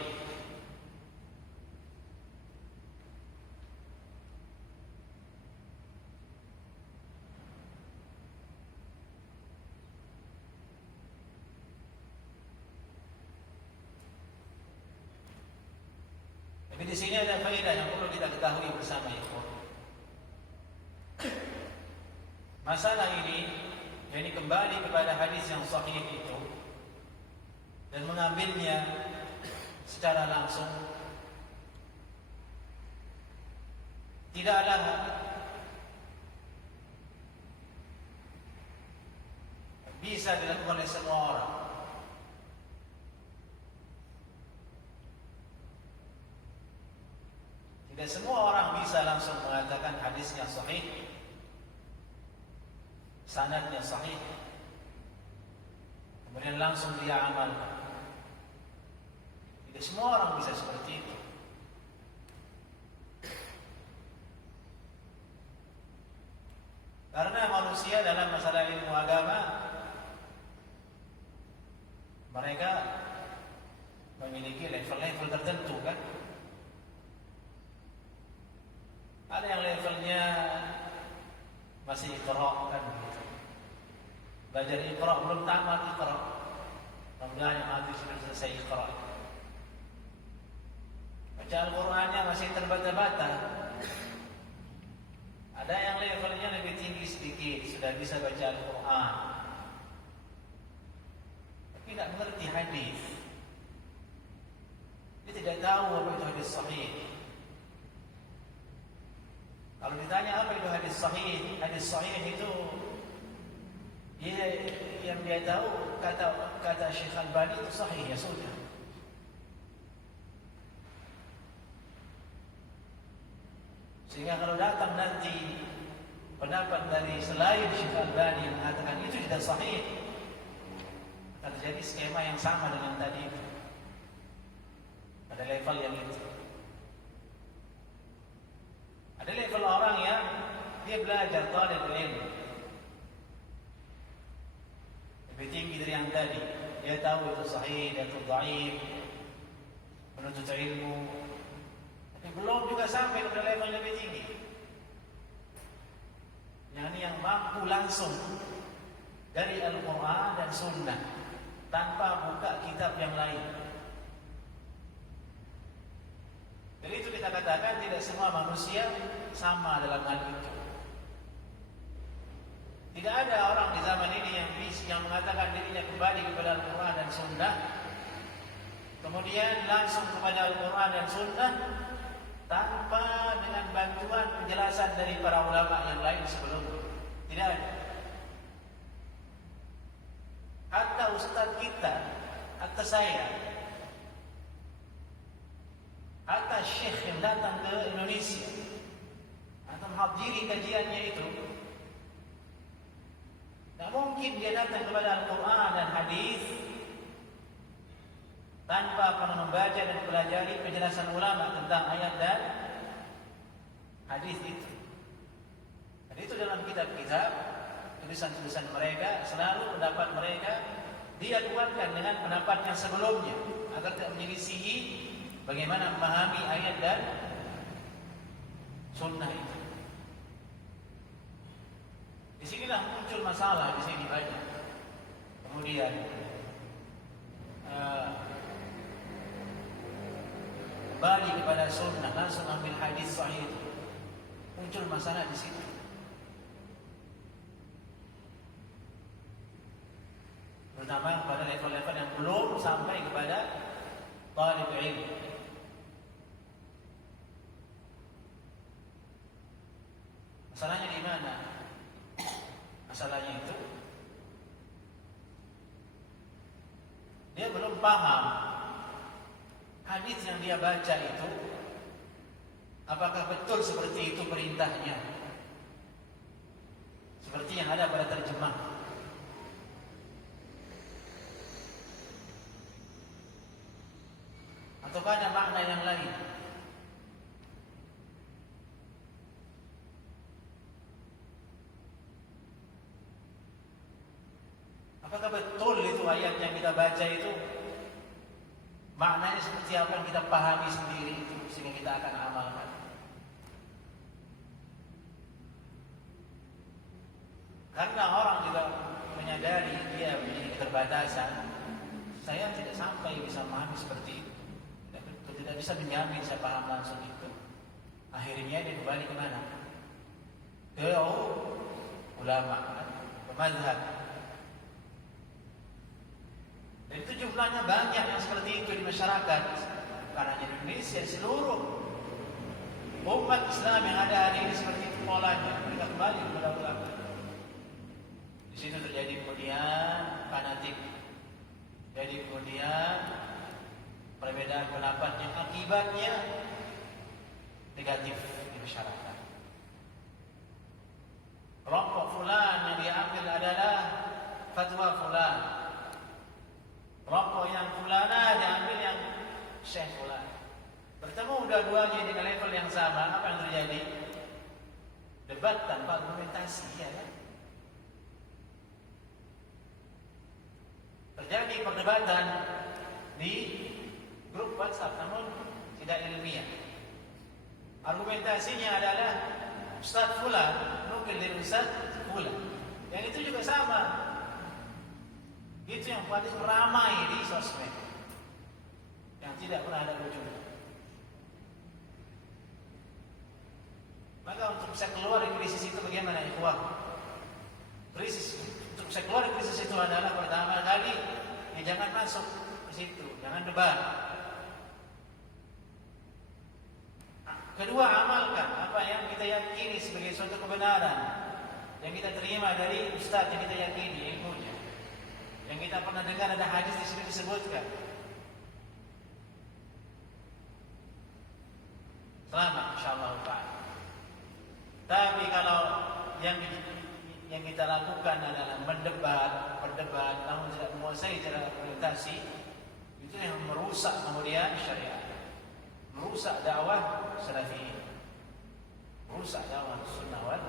Tapi di sini ada faedah yang perlu kita ketahui bersama itu. Masalah ini, jadi kembali kepada hadis yang sahih itu, dan mengambilnya secara langsung, tidaklah bisa dilakukan oleh semua orang. Tidak semua orang bisa langsung mengatakan hadisnya sahih, sanadnya sahih, kemudian langsung dia amalkan. Tidak semua orang bisa seperti itu. Karena manusia dalam masalah ilmu agama, mereka memiliki level-level tertentu kan. Ada yang levelnya masih iqra kan gitu. Belajar iqra belum tamat iqra. Mudah-mudahan yang mati sudah selesai iqra. Baca Al-Qur'annya masih terbata-bata. Ada yang levelnya lebih tinggi sedikit, sudah bisa baca Al-Qur'an, tapi tidak mengerti hadis. Dia tidak tahu apa itu hadis sahih. Kalau ditanya apa itu hadis sahih itu dia, yang dia tahu kata Syekh Al-Albani itu sahih, ya sudah. Sehingga kalau datang nanti pendapat dari selain Syekh Al-Albani yang mengatakan itu tidak sahih, akan terjadi skema yang sama dengan tadi itu. Pada level yang itu. Ada level orang yang dia belajar talibul ilmu lebih tinggi dari yang tadi. Dia tahu itu sahih, dia tahu dhaif, menuntut ilmu, tapi belum juga sampai ke level lebih tinggi. Yang mampu langsung dari Al-Quran dan Sunnah tanpa buka kitab yang lain. Jadi itu kita katakan tidak semua manusia sama dalam hal itu. Tidak ada orang di zaman ini yang mengatakan dirinya kembali kepada Al-Quran dan Sunnah, kemudian langsung kepada Al-Quran dan Sunnah tanpa dengan bantuan penjelasan dari para ulama yang lain sebelumnya. Tidak ada. Hatta ustaz kita, hatta saya, hatta syekh yang datang ke Indonesia atau menghadiri kajiannya itu, tak mungkin dia datang kepada Al-Quran dan hadis tanpa pernah membaca dan mempelajari penjelasan ulama tentang ayat dan hadis itu. Dan itu dalam kitab-kitab, tulisan-tulisan mereka, selalu pendapat mereka dia kuatkan dengan pendapat yang sebelumnya agar tidak menyelisihi bagaimana memahami ayat dan sunnah itu. Di sinilah muncul masalah di sini banyak. Kemudian kembali kepada sunnah, langsung ambil hadis sahih itu. Muncul masalah di situ. Terutama pada level-level yang belum sampai kepada talibul ilmu. Masalahnya di mana? Masalahnya itu dia belum paham hadis yang dia baca itu apakah betul seperti itu perintahnya, seperti yang ada pada terjemah, ataukah ada makna yang lain. Apakah betul itu ayat yang kita baca itu maknanya seperti apa yang kita pahami sendiri itu sehingga kita akan amalkan. Karena orang juga menyadari dia memiliki keterbatasan. Saya tidak sampai bisa memahami seperti itu. Tidak bisa menjamin saya paham langsung itu. Akhirnya dia kembali ke mana? Ke ulama, ke mazhab. Dan itu jumlahnya banyak yang seperti itu di masyarakat. Karena di Indonesia seluruh umat Islam yang ada hari ini seperti itu polanya. Kita kembali kepada ulama. Di situ terjadi kemudian fanatik, jadi kemudian perbedaan pendapat yang akibatnya negatif di masyarakat. Kelompok fulan yang diambil adalah fatwa fulan. Kelompok yang fulana diambil yang syekh fulan. Bertemu dua-duanya di level yang sama, apa yang terjadi? Debat tanpa argumentasi, ya kan? Terjadi perdebatan di grup WhatsApp, namun tidak ilmiah. Argumentasinya adalah Ustaz fulan nukil dari Ustaz fulan. Yang itu juga sama. Itu yang paling ramai di sosmed, yang tidak pernah ada ujungnya. Maka untuk bisa keluar dari krisis itu bagaimana, ikhwah? Untuk bisa keluar dari krisis itu adalah pertama kali, ya jangan masuk ke situ, jangan debat. Kedua, amalkan apa yang kita yakini sebagai suatu kebenaran, yang kita terima dari ustaz yang kita yakini ilmunya, yang kita pernah dengar ada hadis di sini disebutkan. Selamat insyaallah ta'ala. Tapi kalau yang kita lakukan adalah berdebat, namun tidak menguasai cara argumentasi, itu yang merusak kemudian syariat, merusak dakwah salafi, merusak dakwah sunnah wal.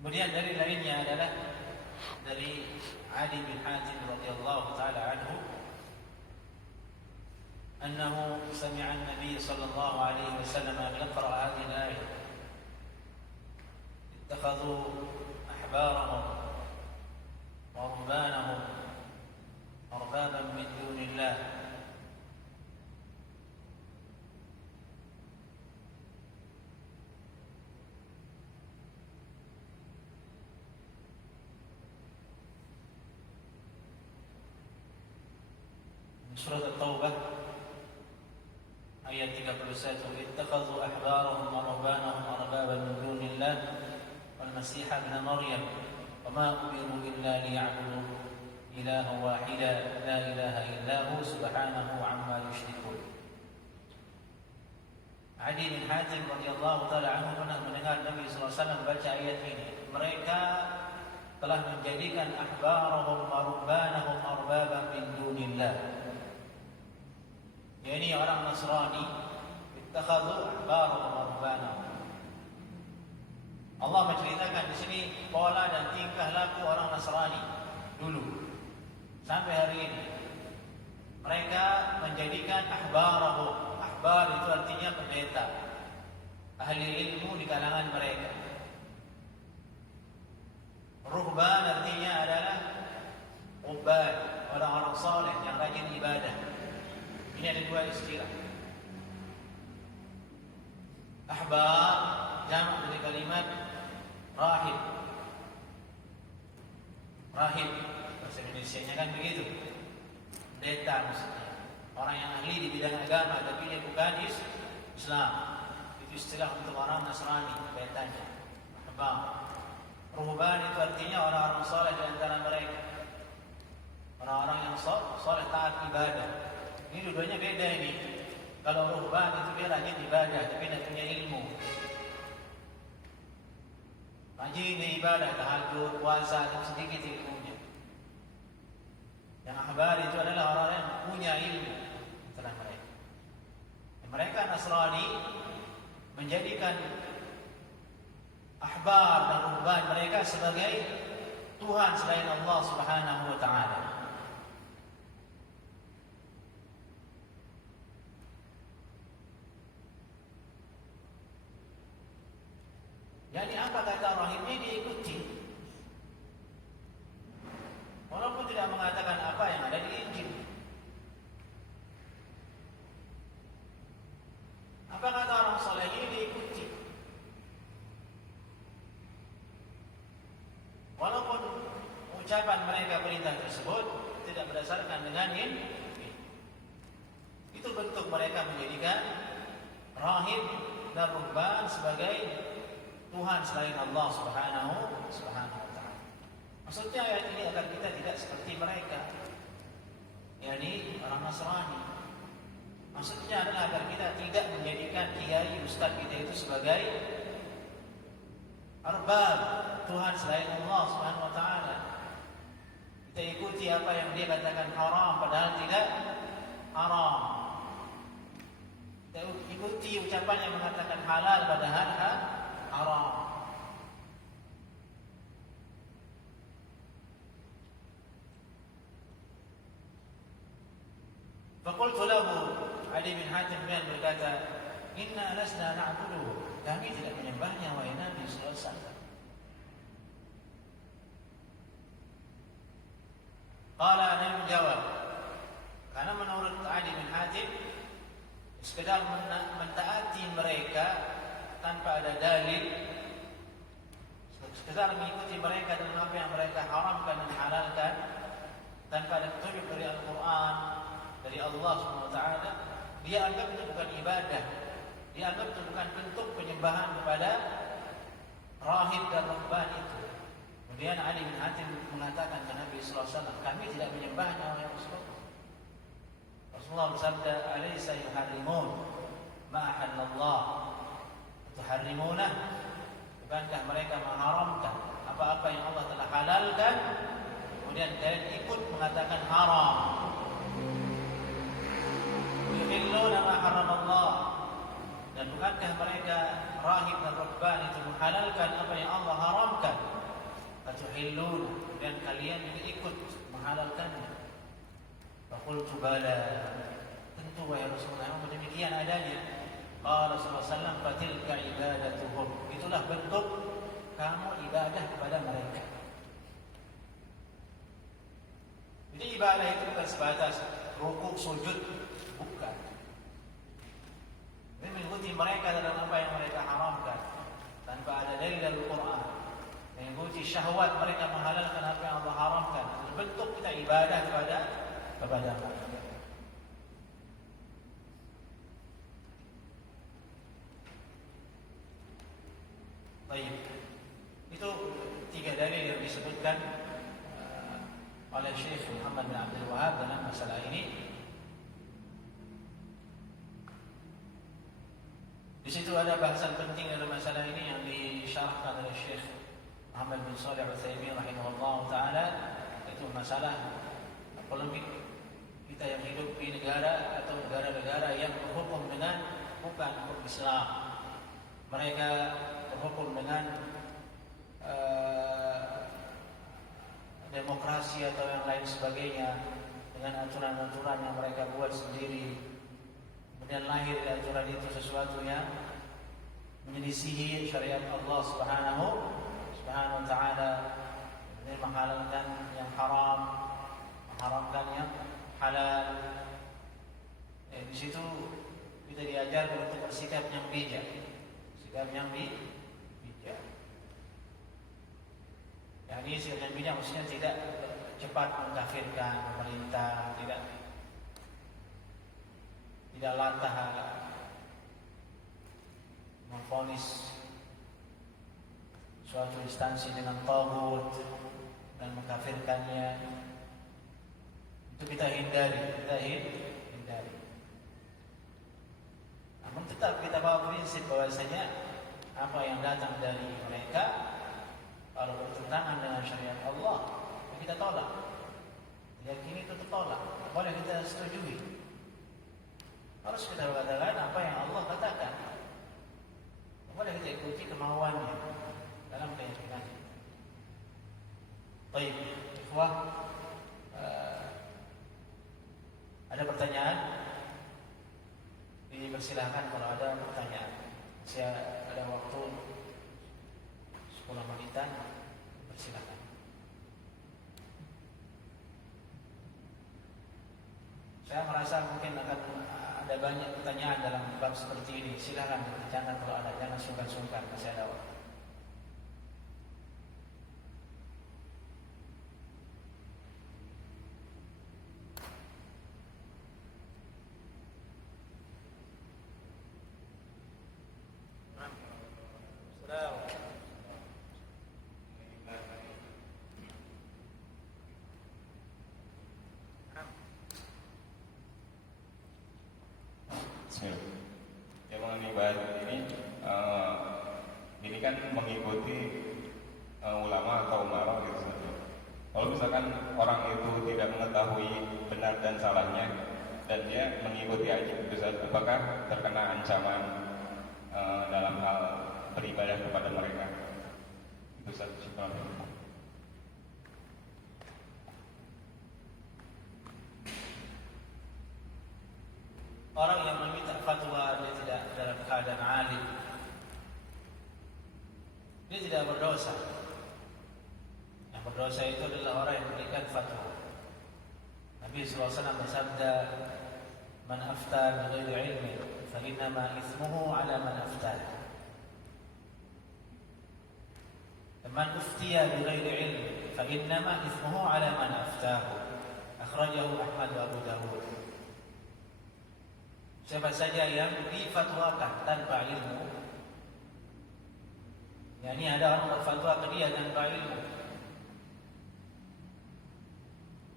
Kemudian dari lainnya adalah dari Adi bin Hatim radhiyallahu taala anhu, annahu sami'a an-nabiy sallallahu alaihi wasallam yaqra hadhihi al-ayah, ittakhadhu ahbarahum wa rubbanahum arbaban min dunillah Surat At-Taubah ayat 31, ittakhadhu ahbarahum wa rubbanahum arbaban min dunillah wal masih ibn Maryam wa ma umiru illa liya'budu ilahan wahida la ilaha illa hu subhanahu amma yushrikun. Adi bin Hatim radhiyallahu taala anhu pernah mendengar Nabi sallallahu alaihi wasallam baca ayat ini. Mereka telah menjadikan ahbarahum wa rubbanahum arbaban min dunillah, yakni orang Nasrani, ittakhadhu ahbarahum wa rubbanahum. Allah menceritakan di sini pola dan tingkah laku orang Nasrani dulu sampai hari ini. Mereka menjadikan ahbarahum, ahbar itu artinya pendeta, ahli ilmu di kalangan mereka. Ruhban artinya adalah ubad, orang-orang saleh yang rajin ibadah. Ini ada dua istilah. Ahbar jamak dari kalimat rahib. Rahib bahasa Indonesianya kan begitu. Pendeta maksudnya. Orang yang ahli di bidang agama tapi dia bukan Islam. Itu istilah untuk orang Nasrani, pendetanya. Ahbar. Ruhban itu artinya orang-orang saleh di antara mereka. Orang-orang yang saleh taat ibadah. Ini dua-duanya beda ini. Kalau ruhban itu dia rajin ibadah tapi tidak punya ilmu. Rajin ibadah, tahajud, puasa, tapi sedikit ilmunya. Yang ahbar itu adalah orang yang punya ilmu antara mereka. Mereka Nasrani menjadikan ahbar dan ruhban mereka sebagai Tuhan selain Allah Subhanahu wa taala. Jadi apa kata rahibnya diikuti. ucapan mereka perintah tersebut tidak berdasarkan dengan ini. Itu bentuk mereka menjadikan rahib dan ruhban sebagai Tuhan selain Allah Subhanahu wa taala. Maksudnya ayat ini agar kita tidak seperti mereka, yakni orang Nasrani. Maksudnya adalah agar kita tidak menjadikan kiai ustaz kita itu sebagai arbab, Tuhan selain Allah Subhanahu wa taala. Kita ikuti apa yang dia katakan haram padahal tidak haram. Kita ikuti ucapan yang mengatakan halal padahal haram. Faqultu lahu, Ali bin Hatim berkata, inna lasna na'budu, kami tidak menyembahnya wahai Nabi sallallahu alaihi wasallam. Qala, Nabi menjawab, karena menurut Ali bin Hatim sekedar mentaati mereka tanpa ada dalil, sekedar mengikuti mereka dalam apa yang mereka haramkan dan halalkan tanpa ada petunjuk dari Al-Quran, dari Allah SWT, dia anggap itu bukan ibadah. Dia anggap itu bukan bentuk penyembahan kepada rahib dan ruhban itu. Kemudian Ali bin Hatim mengatakan ke Nabi SAW, kami tidak menyembahnya wahai Rasulullah. Rasulullah bersabda, alaysa yuharrimun ma ahallallah tuharrimunah, bukankah mereka mengharamkan apa-apa yang Allah telah halalkan, kemudian kalian ikut mengatakan haram. Yuhilluna ma haramallah, dan bukankah mereka rahib dan ruhban itu menghalalkan apa yang Allah haramkan? Fatuhilluna, dan kalian juga ikut menghalalkannya. Faqultu bala, tentu wahai Rasulullah, memang demikian adanya. Qala sallallahu alaihi wasallam, fatilka ibadatuhum, itulah bentuk kamu ibadah kepada mereka. Jadi ibadah itu bukan sebatas rukuk, sujud, bukan. Ini mengikuti mereka dalam apa yang mereka haramkan tanpa ada dalil dari Al-Quran. Mengikuti syahwat mereka menghalalkan apa yang Allah haramkan. Bentuk kita ibadah kepada mereka. Baik. Itu tiga dalil yang disebutkan oleh Syekh Muhammad bin Abdul Wahab dalam masalah ini. Di situ ada bahasan penting dalam masalah ini yang disyarahkan oleh Syekh Muhammad bin Shalih Al-Utsaimin rahimahullah taala, itu masalah polemik kita yang hidup di negara atau negara-negara yang berhukum dengan bukan hukum Islam. Mereka berhukum dengan demokrasi atau yang lain sebagainya, dengan aturan-aturan yang mereka buat sendiri. Kemudian lahir dari aturan itu sesuatu yang menyelisihi syariat Allah Subhanahu wa taala. Kemudian menghalalkan yang haram, mengharamkan yang halal. Di situ kita diajarkan untuk bersikap yang bijak, sikap yang bijak. Ini sikap yang bijak maksudnya tidak cepat mengkafirkan pemerintah, tidak lantah memvonis suatu instansi dengan taghut dan mengkafirkannya. Itu kita hindari. Namun tetap kita bawa prinsip bahwasanya apa yang datang dari mereka kalau bertentangan dengan syariat Allah, kita tolak. Yakini itu tertolak, boleh kita setujui. Harus kita katakan apa yang Allah katakan. Boleh kita ikuti kemauannya dalam keyakinan. Baik, ikhwah, ada pertanyaan? Dipersilahkan kalau ada pertanyaan. Saya ada waktu 10 menitan, persilahkan. Saya merasa mungkin akan ada banyak pertanyaan dalam bab seperti ini. Silakan jangan kalau ada, jangan sungkan-sungkan, masih ada waktu. Bismillah. Ya mengenai bahas ini kan mengikuti ulama atau umara gitu saja. Kalau misalkan orang itu tidak mengetahui benar dan salahnya dan dia mengikuti aja gitu saja, apakah terkena ancaman dalam hal beribadah kepada mereka? Itu saja. Orang yang meminta fatwa dia tidak dalam keadaan alim, dia tidak berdosa. Yang berdosa itu adalah orang yang memberikan fatwa. Nabi SAW bersabda, "Man afta bighairi ilmin, fa innama ithmuhu 'ala man afta." Man uftiya bighairi ilmin, fa innama ithmuhu 'ala man aftahu. Akhrajahu Ahmad wa Abu Dawud. Siapa saja yang difatwakan tanpa ilmu, yakni ada orang berfatwa ke dia tanpa ilmu,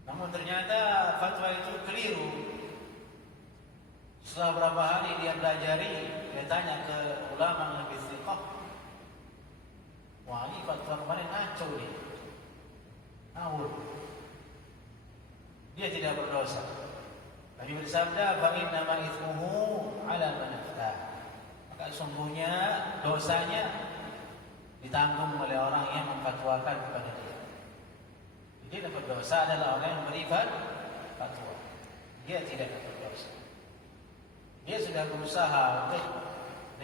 namun ternyata fatwa itu keliru. Setelah berapa hari dia pelajari, dia tanya ke ulama yang lebih thiqah, wah ini fatwa kemarin ngaco nih, ngawur. Dia tidak berdosa. Nabi bersabda, "Fa innama itsmuhu 'ala man aftah." Maka sungguhnya dosanya ditanggung oleh orang yang memfatwakan kepada dia. Jadi dapat dosa adalah orang yang memberi fatwa. Dia tidak dapat dosa. Dia sudah berusaha untuk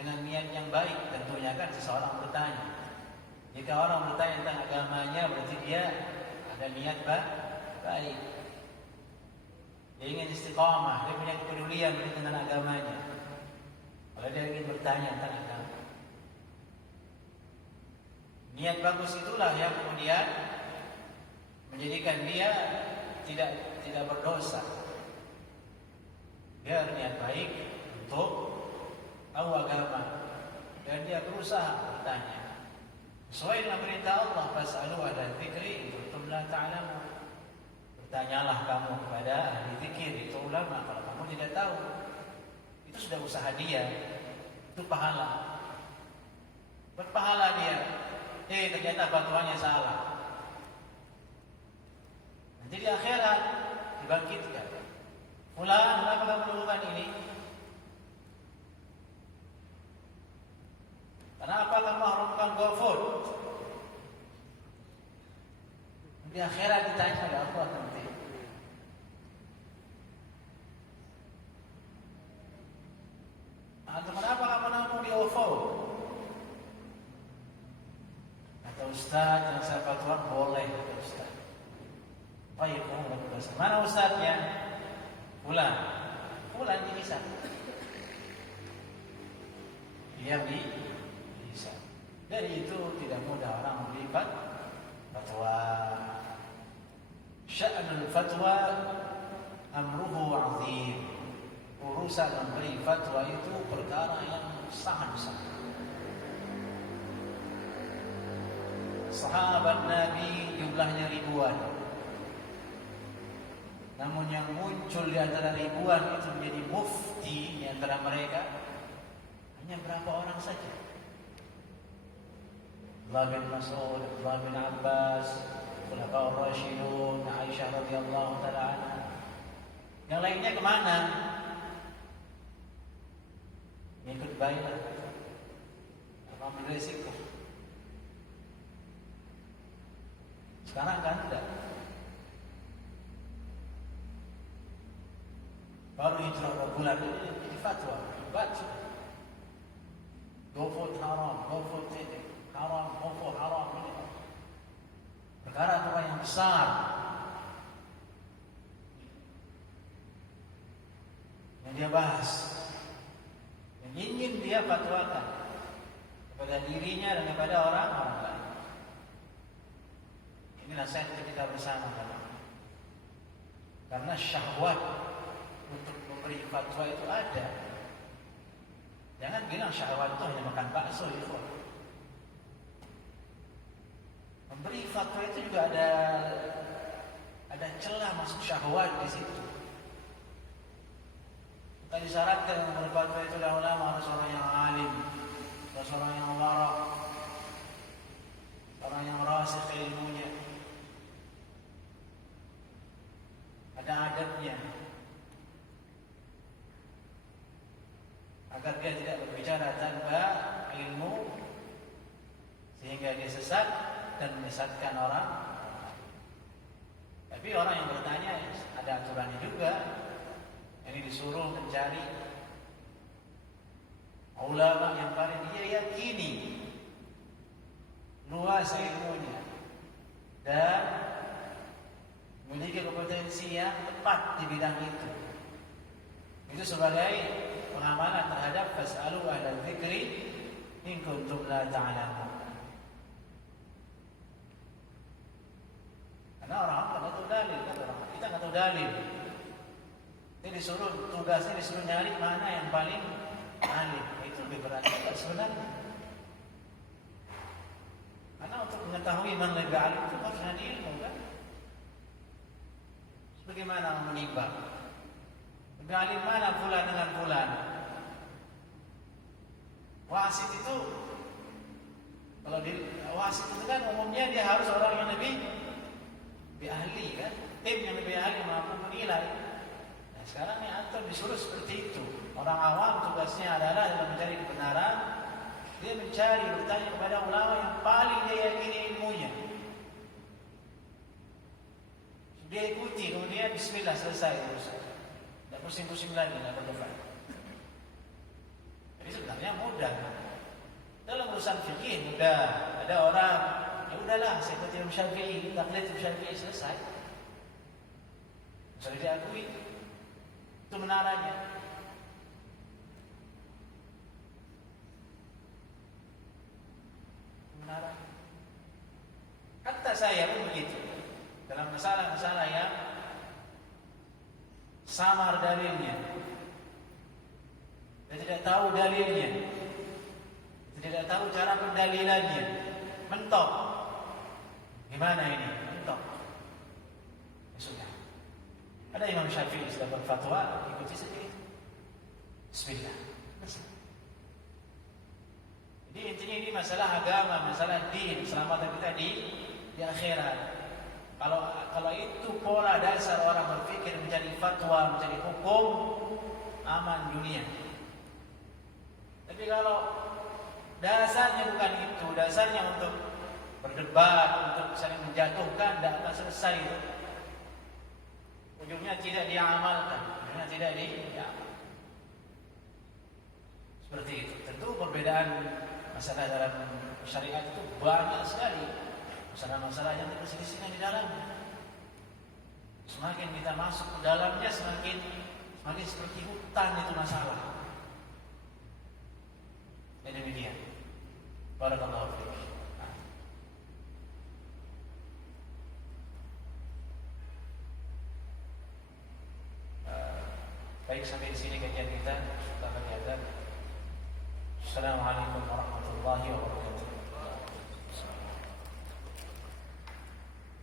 dengan niat yang baik, tentunya kan seseorang bertanya. Jika orang bertanya tentang agamanya, berarti dia ada niat baik. Dia ingin istiqamah, dia punya kepedulian dengan agamanya. Kalau dia ingin bertanya tentang agama, niat bagus itulah yang kemudian menjadikan dia tidak berdosa. Dia niat baik untuk tahu agama dan dia berusaha bertanya sesuai dengan perintah Allah, "Fas'alu ahla dzikri in kuntum la ta'lamun." Bertanyalah kamu kepada ahli zikir, itu ulama, kalau kamu tidak tahu. Itu sudah usaha dia, itu pahala. Berpahala dia. Ternyata fatwanya salah. Nanti di akhirat dibangkitkan. Fulan, kenapa kamu melakukan ini? Kenapa kamu mengharumkan GoFood? Di akhirat ditanya oleh Allah nanti. Atau kenapa kamu nabung di OVO? Kata Ustaz yang saya fatwa boleh, kata Ustaz. Baik, kamu berdosa. Mana Ustaznya? Fulan di hisab. Dia di hisab. Dari itu tidak mudah orang memberi fatwa. Sya'nul fatwa amruhu 'azim. Urusan memberi fatwa itu perkara yang sangat besar. Sahabat Nabi jumlahnya ribuan, namun yang muncul di antara ribuan itu menjadi mufti di antara mereka hanya berapa orang saja. Abdullah bin Mas'ud, Abdullah bin Abbas, Khulafaur Rasyidun, Aisyah radhiyallahu taala anha. Yang lainnya kemana? Ikut bayar, ambil resiko. Sekarang kan tidak. Baru hijrah bulan ini jadi fatwa, baca. GoFood haram, GoFood tidak haram, GoFood haram ini. Perkara yang besar yang dia bahas, yang ingin dia fatwakan kepada dirinya dan kepada orang-orang lain. Ini nasihat kita bersama, karena syahwat untuk memberi fatwa itu ada. Jangan bilang syahwat itu hanya makan bakso itu. Memberi fatwa itu juga ada celah masuk syahwat di situ. Tak disyaratkan yang berfatwa itu adalah ulama, harus orang yang alim, harus orang yang waraq, orang yang rasikh ilmunya, ada adabnya, agar dia tidak berbicara tanpa ilmu sehingga dia sesat dan menyesatkan orang. Tapi orang yang bertanya ada aturannya juga. Ini disuruh mencari ulama yang paling dia yakini luas ilmunya dan memiliki kompetensi yang tepat di bidang itu. Itu sebagai pengamalan terhadap fas'alu ahlal dzikri in kuntum la ta'lamun. Karena orang nggak tahu dalil, kan orang kita nggak tahu dalil. Ini tugasnya disuruh nyari mana yang paling alim. Itu lebih berat juga sebenarnya. Karena untuk mengetahui mana lebih alim itu harus ada ilmu kan. Bagaimana menimbang? Lebih alim mana fulan dengan fulan? Wasit itu, kalau di wasit itu kan umumnya dia harus orang yang lebih ahli kan. Tim yang lebih ahli mampu menilai. Sekarang yang antum disuruh seperti itu. Orang awam tugasnya adalah dalam mencari kebenaran, dia mencari, bertanya kepada ulama yang paling dia yakini ilmunya. Dia ikuti, kemudian bismillah selesai urusan. Tidak pusing-pusing lagi, tidak berdebat. Jadi sebenarnya mudah. Dalam urusan fikih mudah. Ada orang, ya udahlah, saya ikuti Imam Syafi'i, taklid Imam Syafi'i, selesai. Sudah diakui. Itu menaranya. Menara. Kata saya pun begitu. Dalam masalah-masalah yang samar dalilnya, dia tidak tahu dalilnya, dia tidak tahu cara pendalilannya, mentok. Gimana ini? Mentok. Ya sudah. Ada Imam Syafi'i sudah berfatwa, ikuti saja. Bismillah. Jadi intinya ini masalah agama, masalah din, keselamatan kita di akhirat. Kalau itu pola dasar orang berpikir mencari fatwa, mencari hukum, aman dunia. Tapi kalau dasarnya bukan itu, dasarnya untuk berdebat, untuk saling menjatuhkan, tidak akan selesai itu. Ujungnya tidak diamalkan, ujungnya tidak diamalkan. Seperti itu. Tentu perbedaan masalah dalam syariat itu banyak sekali. Masalah-masalah yang terselisihkan di dalamnya. Semakin kita masuk ke dalamnya, semakin seperti hutan itu masalah. Dan demikian. Barakallahu fiik. Baik, sampai di sini kajian kita. Kita akan lihat. Assalamualaikum warahmatullahi wabarakatuh.